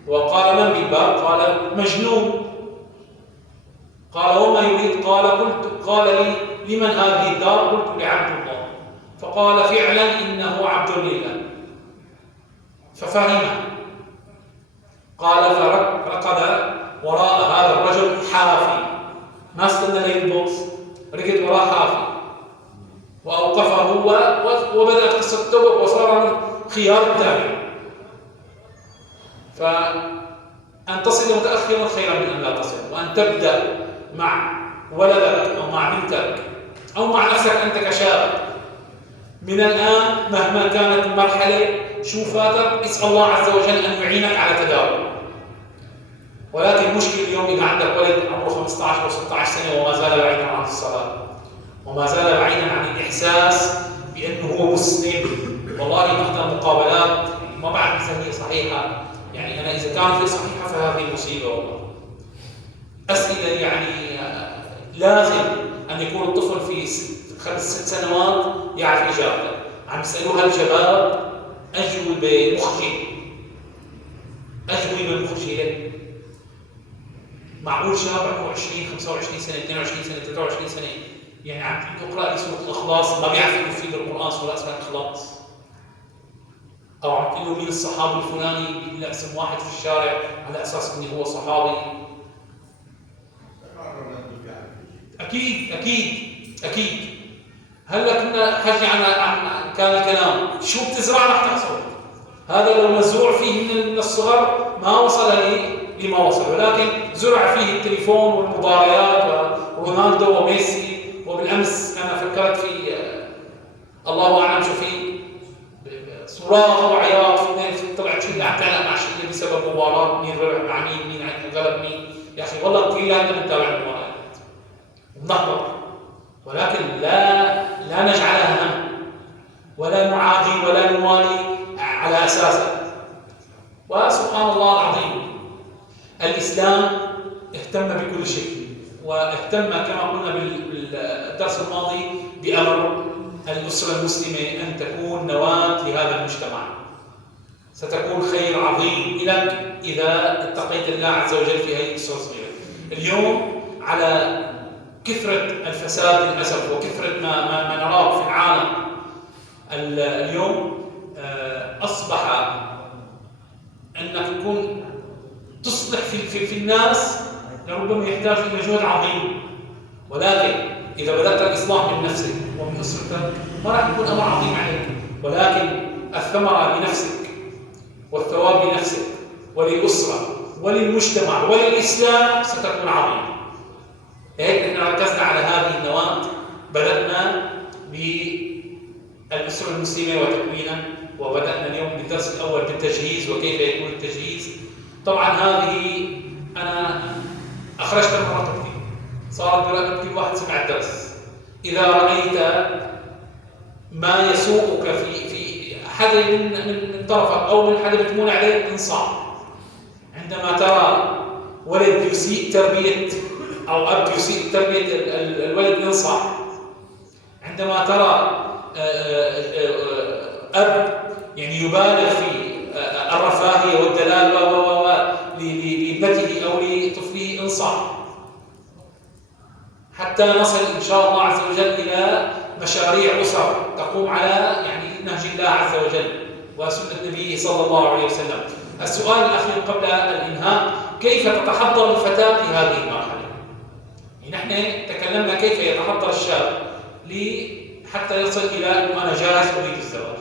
وقال من بالباب؟ قال مجنون. قال وما يريد؟ قال لي لمن هذه الدار؟ قلت لعبد الله. فقال فعلا إنه عبد لله، ففهم. قال فركض وراء هذا الرجل حافي، ما استنى ليلبس، ركض وراء حافي وأوقفه وبدأت قصة تبوك وصار خيار التابع. فأن تصل متأخرا خيرا من أن لا تصل، وأن تبدأ مع ولدك أو مع بنتك أو مع نفسك أنت كشاب من الآن مهما كانت المرحلة شو فاتك، اسأل الله عز وجل أن يعينك على تداوم. ولكن المشكلة اليوم إذا عندك ولد عمره 15 أو 16 سنة وما زال بعيدا عن الصلاة، وما زال بعيدا عن الإحساس بأنه هو مسلم، والله نحن مقابلات ما بعرف إذا هي صحيحة، يعني أنا إذا كانت هي صحيحة فهذه مصيبة والله. أسئلة يعني لازم أن يكون الطفل في 5-6 سنوات يعرف إجابته. عم يسألوها الشباب أجوبة مخجلة. معقول شاب عمره 20 25 سنة 22 سنة 23 سنة يعني عم تقرأ لي سورة الإخلاص ما بيعرف يفيد القرآن سورة اسمها الإخلاص، أو عم تقول له مين الصحابي الفلاني بيقول لك اسم واحد في الشارع على أساس إنه هو صحابي. أكيد هلا كنا حكي عن كان الكلام شو بتزرع رح تحصد. هذا لو مزروع فيه من الصغر ما وصل لما وصل، ولكن زرع فيه التليفون والمباريات ورونالدو وميسي. وبالأمس أنا فكرت في الله أعلم شو في صراخ وعياط في طلعت شو عم تعلق مع شيء بسبب مباراة مين ربح مع مين غلب مين. يا أخي والله كلنا بنتابع المباريات ونحضر، ولكن لا نجعلها هم ولا نعادي ولا نوالي على أساسها. وسبحان الله العظيم الإسلام اهتم بكل شيء، واهتم كما قلنا بالدرس الماضي بأمر الأسرة المسلمة أن تكون نواة لهذا المجتمع. ستكون خير عظيم لك إذا اتقيت الله عز وجل في هذه الأسرة الصغيرة. اليوم على كثرة الفساد للأسف وكثرة ما نراه في العالم اليوم أصبح أنك تكون تصلح في الناس لربما يحتاج إلى جهد عظيم، ولكن إذا بدأت الإصلاح من نفسك ومن أسرتك ما راح يكون أمر عظيم عليك، ولكن الثمرة لنفسك والثواب لنفسك وللأسرة وللمجتمع وللإسلام ستكون عظيمة. هيك احنا ركزنا على هذه النواة، بدأنا بالأسرة المسلمة وتكوينها، وبدأنا اليوم بالدرس الأول بالتجهيز وكيف يكون التجهيز. طبعا هذه أنا أخرجت مرة كثير، صارت برأيي واحد سمع الدرس. إذا رأيت ما يسوءك في حدا من طرفك أو من حدا بتمون عليه انصح. عندما ترى ولد يسيء تربية أو أب يسيء تربية الولد انصح. عندما ترى أب يعني يبالغ في الرفاهية والدلال لابنته أو لطفله انصح. حتى حتى نصل إن شاء الله عز وجل إلى مشاريع أسر تقوم على نهج الله عز وجل وسنة نبيه صلى الله عليه وسلم. السؤال الأخير قبل الإنهاء: كيف تتحضر الفتاة في هذه المرحلة؟ نحن تكلمنا كيف يتحضر الشاب حتى يصل إلى أنه أنا جاهز أريد الزواج.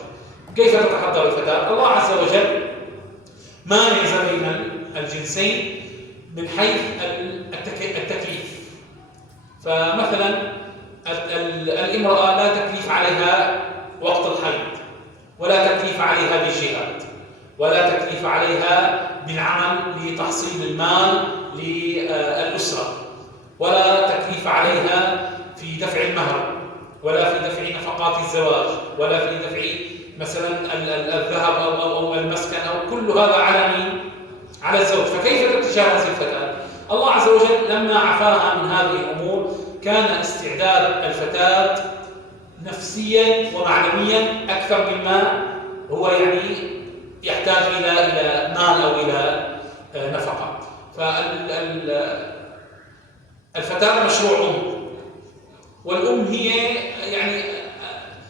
كيف تتحضر الفتاة؟ الله عز وجل مايز بين الجنسين من حيث التكليف. فمثلا الامرأة لا تكليف عليها وقت الحيض، ولا تكليف عليها بالجهاد، ولا تكليف عليها بالعمل لتحصيل المال للأسرة، ولا تكليف عليها في دفع المهر، ولا في دفع نفقات الزواج، ولا في دفع مثلا الذهب أو المسكن أو كل هذا على مين؟ على الزوج. فكيف تتجاوز الفتاة؟ الله عز وجل لما عفاها من هذه الأمور كان استعداد الفتاة نفسيا ومعنويا أكثر مما هو يحتاج إلى مال أو إلى نفقة. فالفتاة مشروع والأم هي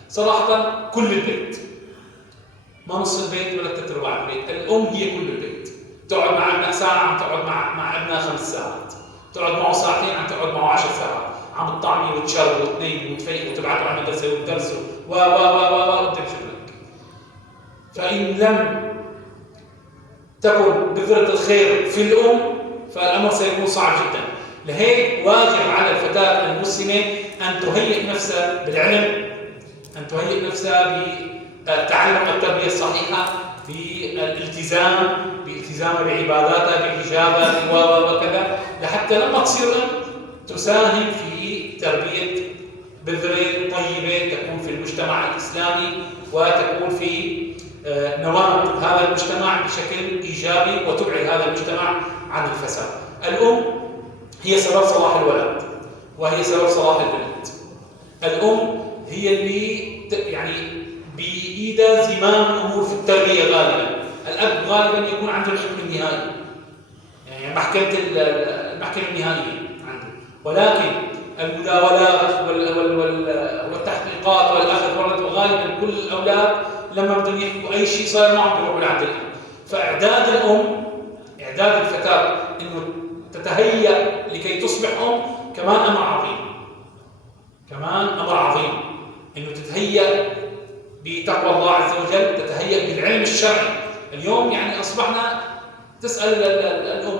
صراحة كل البيت، ما نص البيت ولا ثلاث ارباع البيت. الأم هي كل البيت. تقعد مع ابنك ساعة عم تقعد مع ابنها 5 ساعات، تقعد معه ساعتين عم تقعد معه 10 ساعات، عم تطعمي وتشرب وتنيم وتفيق وتبعته على المدرسة وتدرسه قدام شغلك. فإن لم تكن بذرة الخير في الأم فالأمر سيكون صعب جدا. لهيك واجب على الفتاة المسلمة أن تهيئ نفسها بالعلم، أن تهيئ نفسها بتعلم التربية الصحيحة، بالالتزام بعباداتها، بالحجاب وكذا، لحتى لما تصير تساهم في تربية بذرة طيبة تكون في المجتمع الإسلامي وتكون في نواة هذا المجتمع بشكل إيجابي وتبعد هذا المجتمع عن الفساد. الأم هي سبب صلاح الولد وهي سبب صلاح البنت. الأم هي اللي بإيدها زمام الأمور في التربية غالبا. الأب غالبا يكون عنده الحكم النهائي، المحكمة النهائية عنده، ولكن المداولات والتحقيقات والأخذ والرد غالبا كل الأولاد لما بدهم يحكوا أي شيء صار معهم بيروحوا لعند الأم. فإعداد الأم، إعداد الفتاة إنه تتهيأ لكي تصبح أم كمان أمر عظيم، إنه تتهيأ بتقوى الله عز وجل، تتهيأ بالعلم الشرعي. اليوم أصبحنا تسأل الأم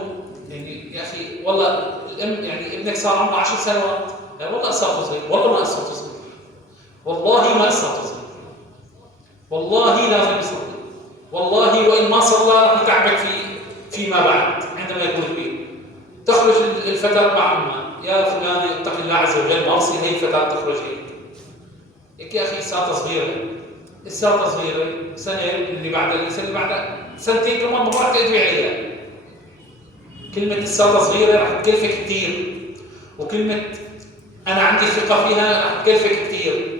يا أخي والله الأم ابنك صار عمره 10 سنوات، والله قصته صغير، والله ما قصته صغير، والله ما قصته صغير، والله لازم يصلي، والله وإن ما صلى راح يتعبك فيما بعد عندما يكون كبير. تخرج الفتاة مع أمها: يا فلان اتق الله عز وجل، ما بصير هي الفتاة تخرج هيك يا أخي، الساعة صغيرة، سنة اللي بعدها، السنة اللي بعدها، سنتين كمان ما راح تقدري عليها. كلمة الساعة صغيرة راح تكلفك كثير، وكلمة أنا عندي ثقة فيها راح تكلفك كثير.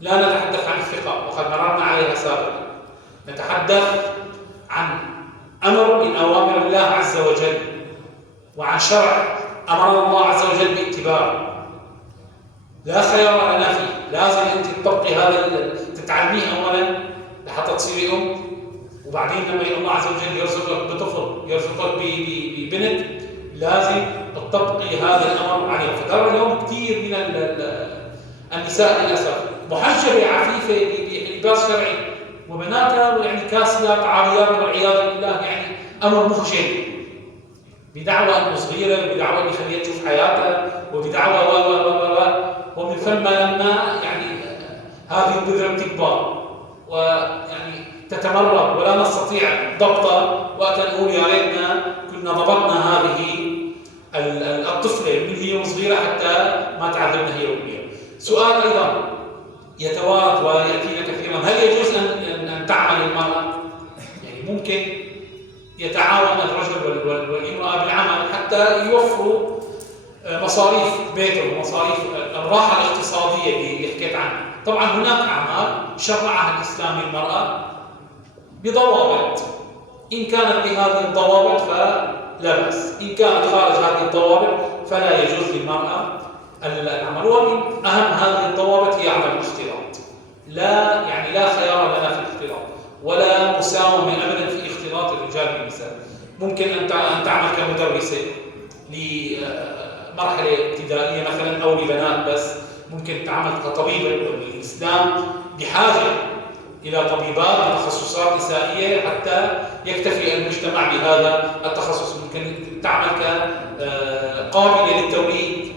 لا نتحدث عن الثقة وقد مررنا عليها سابقا، نتحدث عن أمر من أوامر الله عز وجل وعن شرع أمر الله عز وجل باتباعه، لا خير لنا فيه. لازم أنت تطبقي هذا، تتعلميه أولا لحتى تصيري أم، وبعدين لما الله عز وجل يرزقك بطفل، يرزقك ببنت، لازم تطبقي هذا الأمر عليه. فترى اليوم كثير من النساء للأسف محجبة عفيفة بلباس شرعي، وبناتها كاسيات عاريات والعياذ بالله، أمر مخجل، بدعوى أنه صغيرة، وبدعوى أنه خليها تشوف حياتها، وبدعوى ومن ثم لما هذه البذرة تكبر تتمرد ولا نستطيع ضبطها، وقت نقول يا ريتنا كنا ضبطنا هذه الطفلة من هي صغيرة حتى ما تعذبنا هي وكبيرة. سؤال أيضا يتوارد ويأتينا كثيرا: هل يجوز أن تعمل المرأة؟ ممكن يتعاون الرجل والامرأة بالعمل حتى يوفروا مصاريف بيتهم ومصاريف الراحة الاقتصادية اللي حكيت عنها. طبعا هناك أعمال شرعها الإسلام للمرأة بضوابط، إن كانت بهذه الضوابط فلا بأس، إن كانت خارج هذه الضوابط فلا يجوز للمرأة العمل. ومن أهم هذه الضوابط هي عدم الاختلاط. لا خيار لنا في الاختلاط، ولا مساومة أبدا في اختلاط الرجال بالنساء. ممكن أن تعمل كمدرسة لمرحلة ابتدائية مثلا أو لبنات بس، ممكن تعمل كطبيبة. والإسلام بحاجة إلى طبيبات بتخصصات نسائية حتى يكتفي المجتمع بهذا التخصص. ممكن تعمل كقابلة للتوليد،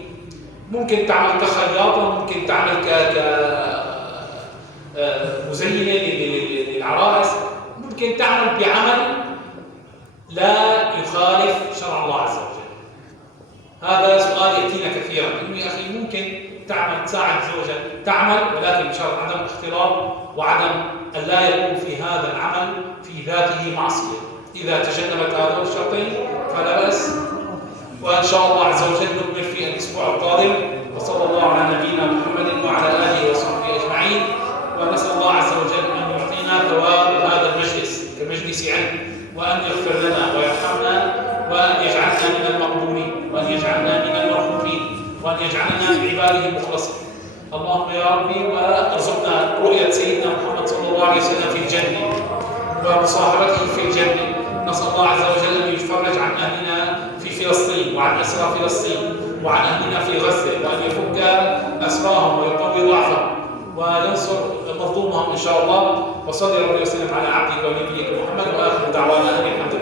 ممكن تعمل كخياطة، ممكن تعمل مزينة للعرائس، ممكن تعمل بعمل لا يخالف شرع الله عز وجل. هذا سؤال يأتينا كثيرا، إنه يا أخي ممكن تعمل تساعد زوجك تعمل، ولكن بشرط عدم اختلاط وعدم أن لا يكون في هذا العمل في ذاته معصية. إذا تجنبت هذول الشرطين فلا بأس. وإن شاء الله عز وجل نكمل في الأسبوع القادم. وصلى الله على نبينا محمد وعلى آله وصحبه أجمعين. ونسأل الله عز وجل أن يعطينا ثواب هذا المجلس كمجلس علم، وأن يغفر لنا ويرحمنا، وأن يجعلنا من المقبولين، وأن يجعلنا من المرحومين، وأن يجعلنا من عباده المخلصين. اللهم يا ربي وارزقنا رؤية سيدنا محمد صلى الله عليه وسلم في الجنة ومصاحبته في الجنة. نسأل الله عز وجل أن يفرج عن أهلنا في فلسطين وعن أسرى فلسطين وعن أهلنا في غزة، وأن يفك أسراهم ويقوي ضعفهم وينصر مظلومهم إن شاء الله. وصلى الله وسلم على عبدك ونبيك محمد، وآخر دعوانا أن الحمد لله.